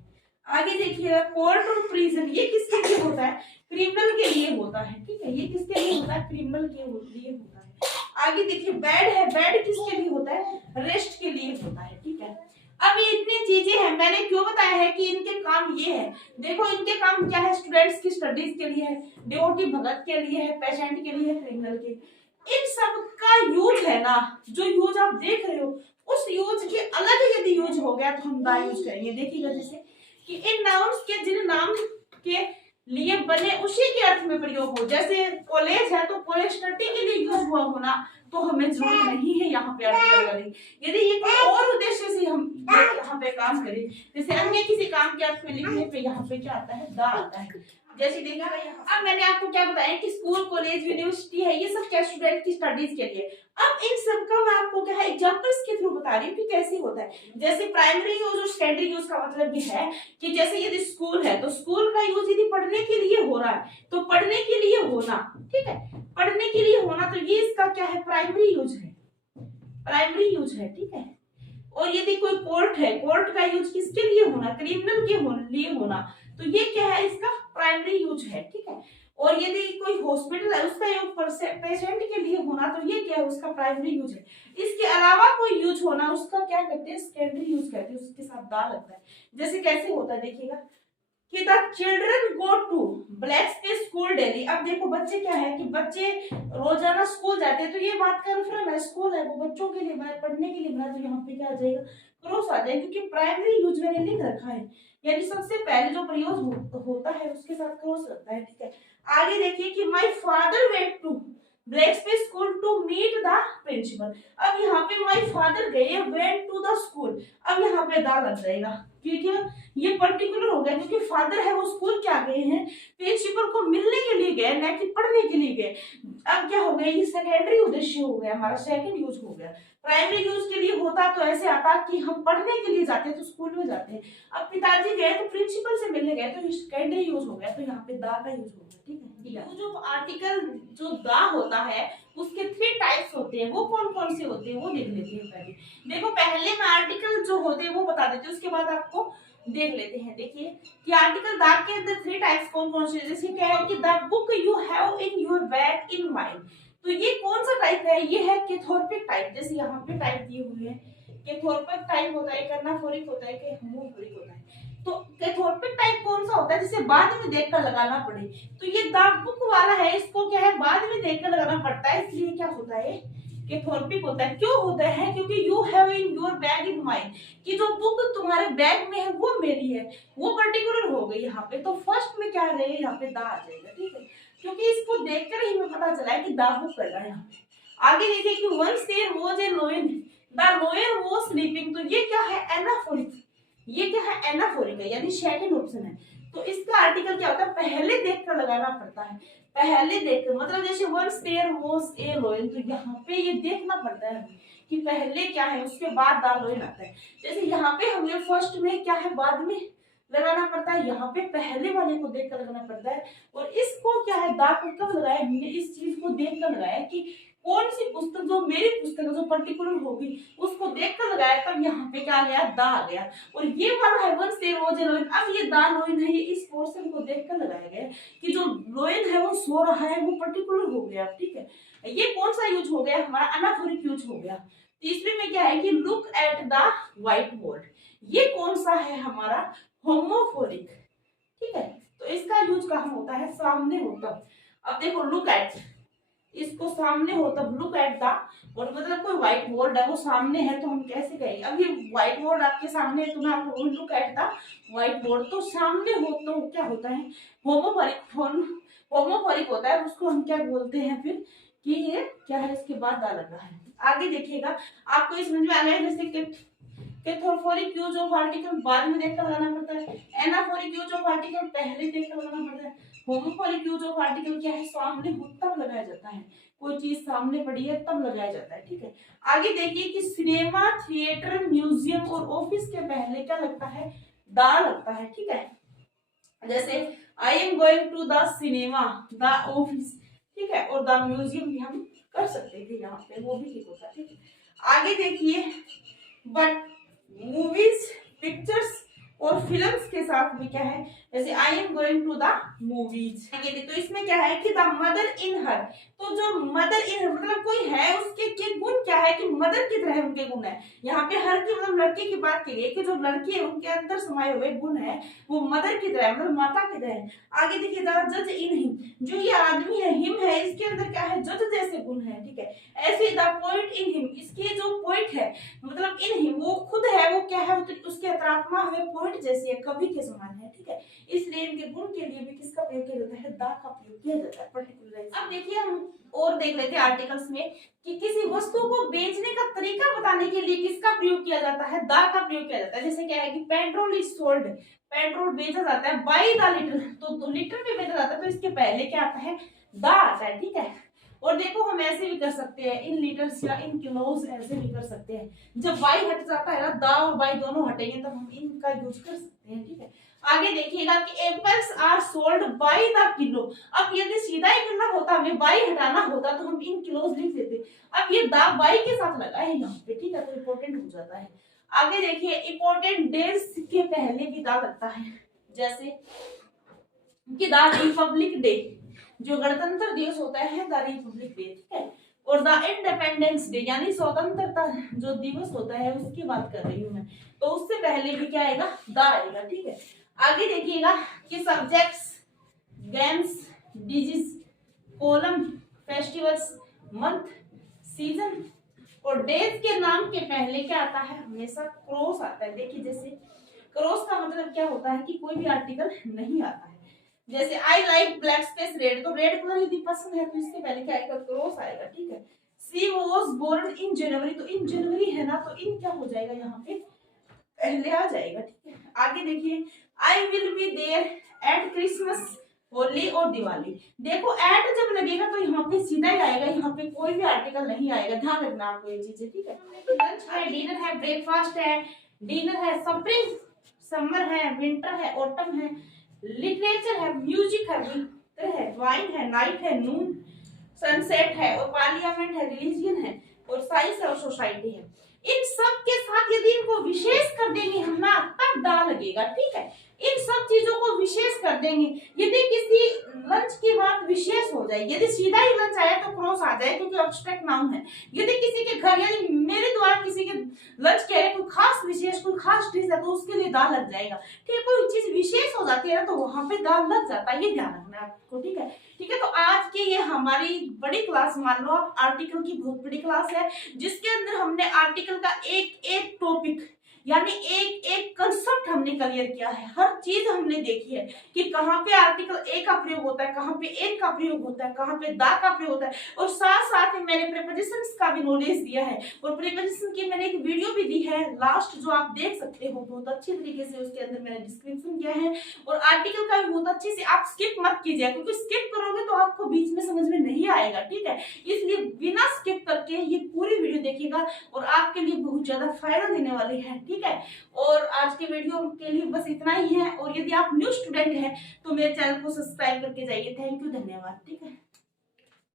आगे देखिएगा, कोर्ट और प्रिजन, ये किसके लिए होता है, क्रिमिनल के लिए होता है, ठीक है, ये किसके लिए होता है, क्रिमिनल के लिए होता है। आगे देखिए, बेड है, बेड किसके लिए होता है, रेस्ट के लिए होता है, ठीक है। अब ये इतनी चीजें हैं, मैंने क्यों बताया है कि इनके काम ये है, देखो इनके काम क्या है, स्टूडेंट्स की स्टडीज के लिए है, डिवोटी भगत के लिए है, पेशेंट के लिए है, क्रिमिनल के। इन सब का यूज है ना, जो यूज आप देख रहे हो उस यूज के अलग यदि यूज हो गया तो हम दा यूज करेंगे। देखिएगा जैसे कि इन नाउन्स के जिन नाम के लिए बने उसी के अर्थ में प्रयोग हो, जैसे कॉलेज है तो कॉलेज स्टडी के लिए यूज हुआ होना, तो हमें जरूरत नहीं है यहाँ पे आर्टिकल लगाने। यदि ये कोई और उद्देश्य से हम यहाँ पे काम करें, जैसे अन्य किसी काम के अर्थ में लिखने पे यहाँ पे क्या आता है, दा आता है। जैसे देखिए अब मैंने आपको क्या बताया कि स्कूल, कॉलेज, यूनिवर्सिटी है, ये सब क्या स्टूडेंट की स्टडीज के लिए। अब इन सब का मैं आपको क्या है एग्जांपल्स के थ्रू बता रही हूँ कि कैसे होता है। जैसे प्राइमरी यूज और सेकेंडरी यूज का मतलब ये है कि जैसे यदि स्कूल है तो स्कूल का यूज यदि पढ़ने के लिए हो रहा है तो पढ़ने के लिए होना, ठीक है, पढ़ने के लिए होना, तो ये इसका क्या है, प्राइमरी यूज है, प्राइमरी यूज है, ठीक है। और यदि कोई कोर्ट है, कोर्ट का यूज किसके लिए होना, क्रिमिनल के लिए होना, तो ये क्या है, इसका प्राइमरी यूज है, ठीक है। और यदि कोई हॉस्पिटल है उसका यूज पेशेंट के लिए होना, तो ये क्या है, उसका प्राइमरी यूज है। इसके अलावा कोई यूज होना उसका क्या कहते हैं, सेकेंडरी यूज कहते हैं, उसके साथ दा लगता है। जैसे कैसे होता है, देखिएगा कि the children go to blank space school daily. अब देखो बच्चे क्या है कि बच्चे रोजाना स्कूल जाते हैं, तो ये बात कन्फर्म है, स्कूल है वो बच्चों के लिए बना, पढ़ने के लिए बना, तो यहाँ पे क्या आ जाएगा, क्रॉस आ जाएगा, क्योंकि प्राइमरी यूज मैंने लिख रखा है, यानी सबसे पहले जो प्रयोग होता है उसके साथ क्रॉस लगता है, ठीक है। आगे देखिए कि my father went to blank space school to meet the principal. अब यहाँ पे माई फादर गए वेंट टू द स्कूल, अब यहाँ पे दा लग जाएगा, क्योंकि ये पर्टिकुलर हो गया, क्योंकि फादर है वो स्कूल क्या गए हैं, प्रिंसिपल को मिलने के लिए गए, न कि पढ़ने के लिए गए। अब क्या हो गया, ये सेकेंडरी उद्देश्य हो गया, हमारा सेकंड यूज हो गया। प्राइमरी यूज के लिए होता तो ऐसे आता कि हम पढ़ने के लिए जाते तो स्कूल में जाते हैं, अब पिताजी गए तो प्रिंसिपल से मिलने गए, तो सेकेंडरी यूज हो गया, तो यहाँ पे दा का यूज हो गया, ठीक है। जो आर्टिकल जो दा होता है उसके 3 टाइप्स होते हैं, वो कौन कौन से होते हैं वो देख लेते हैं पहले। देखो पहले मैं आर्टिकल जो होते हैं वो बता देती हूँ, उसके बाद आपको देख लेते हैं। देखिए कि आर्टिकल द के अंदर 3 टाइप्स कौन कौन से, जैसे क्या है कि the book you have in your bag in mind, तो ये कौन सा टाइप है, ये है कैथोरपिक टाइप। जैसे यहाँ पे टाइप दिए हुए हैं, कैथोरपिक टाइप होता है, कर्नाफोरिक होता है, कि होमोफोरिक होता है। तो कैथोरपिक टाइप कौन सा होता है, जिसे बाद में देखकर लगाना पड़े, तो ये द बुक वाला है, इसको क्या है बाद में देखकर लगाना पड़ता है, इसलिए क्या होता है, कैथोरपिक होता है। क्यों होता है, क्योंकि you have in your bag in mind, कि जो बुक तुम्हारे बैग में है वो मेरी है, वो पर्टिकुलर हो गई यहाँ पे, तो फर्स्ट में क्या आ जाएगा, यहाँ पे दा आ जाएगा, ठीक है, क्योंकि इसको देखकर ही हमें पता चला है कि दा बुक कर रहा है यहाँ पे। आगे देखिए कि once there was a lion, the lion was sleeping, तो ये क्या है, एनाफोरिक, ये क्या है, एनाफोरिक है, यानी सेकंड ऑप्शन है। तो इसका आर्टिकल क्या होता है, पहले देखकर लगाना पड़ता है, पहले देखकर, मतलब जैसे once there was a lion, तो यहाँ पे ये देखना पड़ता है कि पहले क्या है, उसके बाद द लोयन आता है। जैसे यहाँ पे हमें फर्स्ट में क्या है बाद में लगाना पड़ता है, यहाँ पे पहले वाले को देख कर लगाना पड़ता है। और इसको क्या है, दा को कब लगाया हमने, इस चीज को देख कर लगाया कि कौन सी पुस्तक, जो मेरी पुस्तक जो पर्टिकुलर होगी उसको देख कर लगाया, तब यहाँ पे क्या आ गया, दा आ गया। और ये वाला है once there was a lion, अब ये दा लोयन है, ये इस पोर्शन को लोयन है वो सो रहा है, वो पर्टिकुलर हो गया, ठीक है। ये कौन सा यूज हो गया, हमारा अनाफोरिक यूज हो गया। तीसरे में क्या है कि look at the white board, ये कौन सा है हमारा होमोफोरिक, ठीक है। तो इसका यूज कहाँ होता है, सामने होता। अब देखो लुक एट, इसको सामने हो तब लुक एट द, और मतलब कोई व्हाइट बोर्ड है वो सामने है तो हम कैसे कहेंगे, अब ये व्हाइट बोर्ड आपके सामने है तो मैं आपको look at the white board, तो सामने हो तो क्या होता है होमोफोरिक, होमोफोरिक होता है, उसको हम क्या बोलते हैं फिर कि ये क्या है, इसके बाद दा लगा है। आगे देखिएगा आपको इस समझ में आ गया, जैसे कैथोफोरिक यूज ऑफ आर्टिकल बाद में देखकर लगाना पड़ता है, एनाफोरिक यूज ऑफ आर्टिकल पहले देखकर लगाना पड़ता है, होमोफोरिक यूज ऑफ आर्टिकल क्या है, सामने हो तब लगाया जाता है, कोई चीज सामने पड़ी है तब लगाया जाता है, ठीक है। आगे देखिए कि सिनेमा, थिएटर, म्यूजियम और ऑफिस के पहले क्या लगता है, दा लगता है, ठीक है। जैसे I am going to the cinema, the office, ठीक है, और द म्यूजियम भी हम कर सकते थे यहाँ पे, वो भी ठीक होता है, ठीक है। आगे देखिए बट मूवीज, पिक्चर्स और फिल्म्स के साथ भी क्या है, जैसे I am going to the movies, तो इसमें क्या है कि द मदर इन हर, तो जो मदर इन हर मतलब कोई है उसके के गुण क्या है कि मदर की तरह उनके गुण है, यहाँ पे हर की मतलब लड़की की बात की गई कि जो लड़की है उनके अंदर समाये हुए गुण है वो मदर की तरह मतलब माता की तरह है। आगे देखिए द जज इन हिम, जो ये आदमी है हिम है, इसके अंदर क्या है, जज जैसे गुण है, ठीक है। ऐसे द पोइट इन हिम, इसके जो पोइट है मतलब इन हिम वो खुद है, वो क्या है उसके अंतरात्मा हमें पोइट जैसी है, कवि के समान है, ठीक है। इसलिए इनके गुण के लिए भी किसका प्रयोग किया जाता है, दा का प्रयोग किया जाता है पर्टिकुलर। अब देखिए हम और देख लेते हैं आर्टिकल्स में कि किसी वस्तु को बेचने का तरीका बताने के लिए किसका प्रयोग किया जाता है, दा का प्रयोग किया जाता है। जैसे क्या है कि पेट्रोल इज सोल्ड, पेट्रोल बेचा जाता है बाय द लीटर, तो लीटर में बेचा जाता है तो इसके पहले क्या आता है, दा आता है, ठीक है। और देखो हम ऐसे भी कर सकते हैं इन लीटर्स या इन किलोज, ऐसे भी कर सकते हैं। जब बाई हट जाता है ना, दा और बाई दोनों हटेंगे तब हम इनका यूज कर सकते हैं, ठीक है। आगे देखिएगा कि apples are sold by the kilo, अब यदि सीधा ही करना होता, हमें बाई हटाना होता तो हम इन किलोज लिख देते, अब ये दा बाई के साथ लगा है यहाँ पे, ठीक है, तो इंपॉर्टेंट हो जाता है। आगे देखिए इंपॉर्टेंट डेज के पहले भी दा लगता है, जैसे कि द रिपब्लिक डे, जो गणतंत्र दिवस होता है द रिपब्लिक डे, ठीक है। और द इंडिपेंडेंस डे यानी स्वतंत्रता जो दिवस होता है उसकी बात कर रही हूँ मैं, तो उससे पहले भी क्या आएगा, द आएगा, ठीक है। आगे देखिएगा कि subjects, games, disease, column, festivals, month, season और डेज के नाम के पहले क्या आता है, हमेशा क्रॉस आता है। देखिए जैसे क्रॉस का मतलब क्या होता है कि कोई भी आर्टिकल नहीं आता है, जैसे I like black space red, तो रेड कलर यदि पसंद है तो इसके पहले क्या आएगा, क्रॉस आएगा, ठीक है। सी वॉज बोर्न इन जनवरी, तो इन जनवरी है ना, तो इन क्या हो जाएगा यहाँ पे पहले आ जाएगा, ठीक है। आगे देखिए I will be there at Christmas, Holi और दिवाली, देखो एट जब लगेगा तो यहाँ पे सीधा ही आएगा, यहाँ पे कोई भी आर्टिकल नहीं आएगा, ध्यान रखना आपको ये चीजें, ठीक है। लंच है, डिनर है, ब्रेकफास्ट है, डिनर है, स्प्रिंग समर है, विंटर है, ऑटम है, लिटरेचर है, म्यूजिक है, विंटर है, वाइन है, नाइट है, नून, सनसेट है, और पार्लियामेंट है, रिलीजियन है, और साइंस है, और सोसाइटी है। इन सब के साथ यदि इनको विशेष कर देंगे हम ना, तब दा लगेगा, ठीक है। इन सब चीजों को विशेष कर देंगे, यदि किसी लंच की बात विशेष हो जाए, यदि सीधा ही लंच आया तो क्रॉस आ जाए क्योंकि एब्स्ट्रैक्ट नाउन है। यदि किसी के घर यानी मेरे द्वारा किसी के लंच किया है, कोई खास विशेष कोई खास डिश है तो उसके लिए दाल लग जाएगा, ठीक है। कोई चीज विशेष हो जाती है ना तो वहां पे दाल लग जाता है, ये ध्यान रखना है आपको, ठीक है। ठीक है, तो आज की ये हमारी बड़ी क्लास मान लो आप, आर्टिकल की बहुत बड़ी क्लास है, जिसके अंदर हमने आर्टिकल का एक एक टॉपिक यानी एक एक कंसेप्ट हमने क्लियर किया है, हर चीज हमने देखी है कि कहाँ पे आर्टिकल ए का प्रयोग होता है, कहाँ पे इन का प्रयोग होता है, कहाँ पे दा का प्रयोग होता है, और साथ साथ में मैंने प्रीपोजिशंस का भी नॉलेज दिया है, और प्रीपोजिशन की मैंने एक वीडियो भी दी है लास्ट, जो आप देख सकते हो बहुत अच्छी तरीके से, उसके अंदर मैंने डिस्क्रिप्शन किया है, और आर्टिकल का भी बहुत अच्छे से आप स्किप मत कीजिए, क्योंकि स्किप करोगे तो आपको बीच में समझ में नहीं आएगा, ठीक है। इसलिए बिना स्किप करके ये पूरी वीडियो देखिएगा और आपके लिए बहुत ज्यादा फायदा देने वाली है, ठीक है। और आज के वीडियो के लिए बस इतना ही है, और यदि आप न्यू स्टूडेंट हैं तो मेरे चैनल को सब्सक्राइब करके जाइए। थैंक यू, धन्यवाद, ठीक है।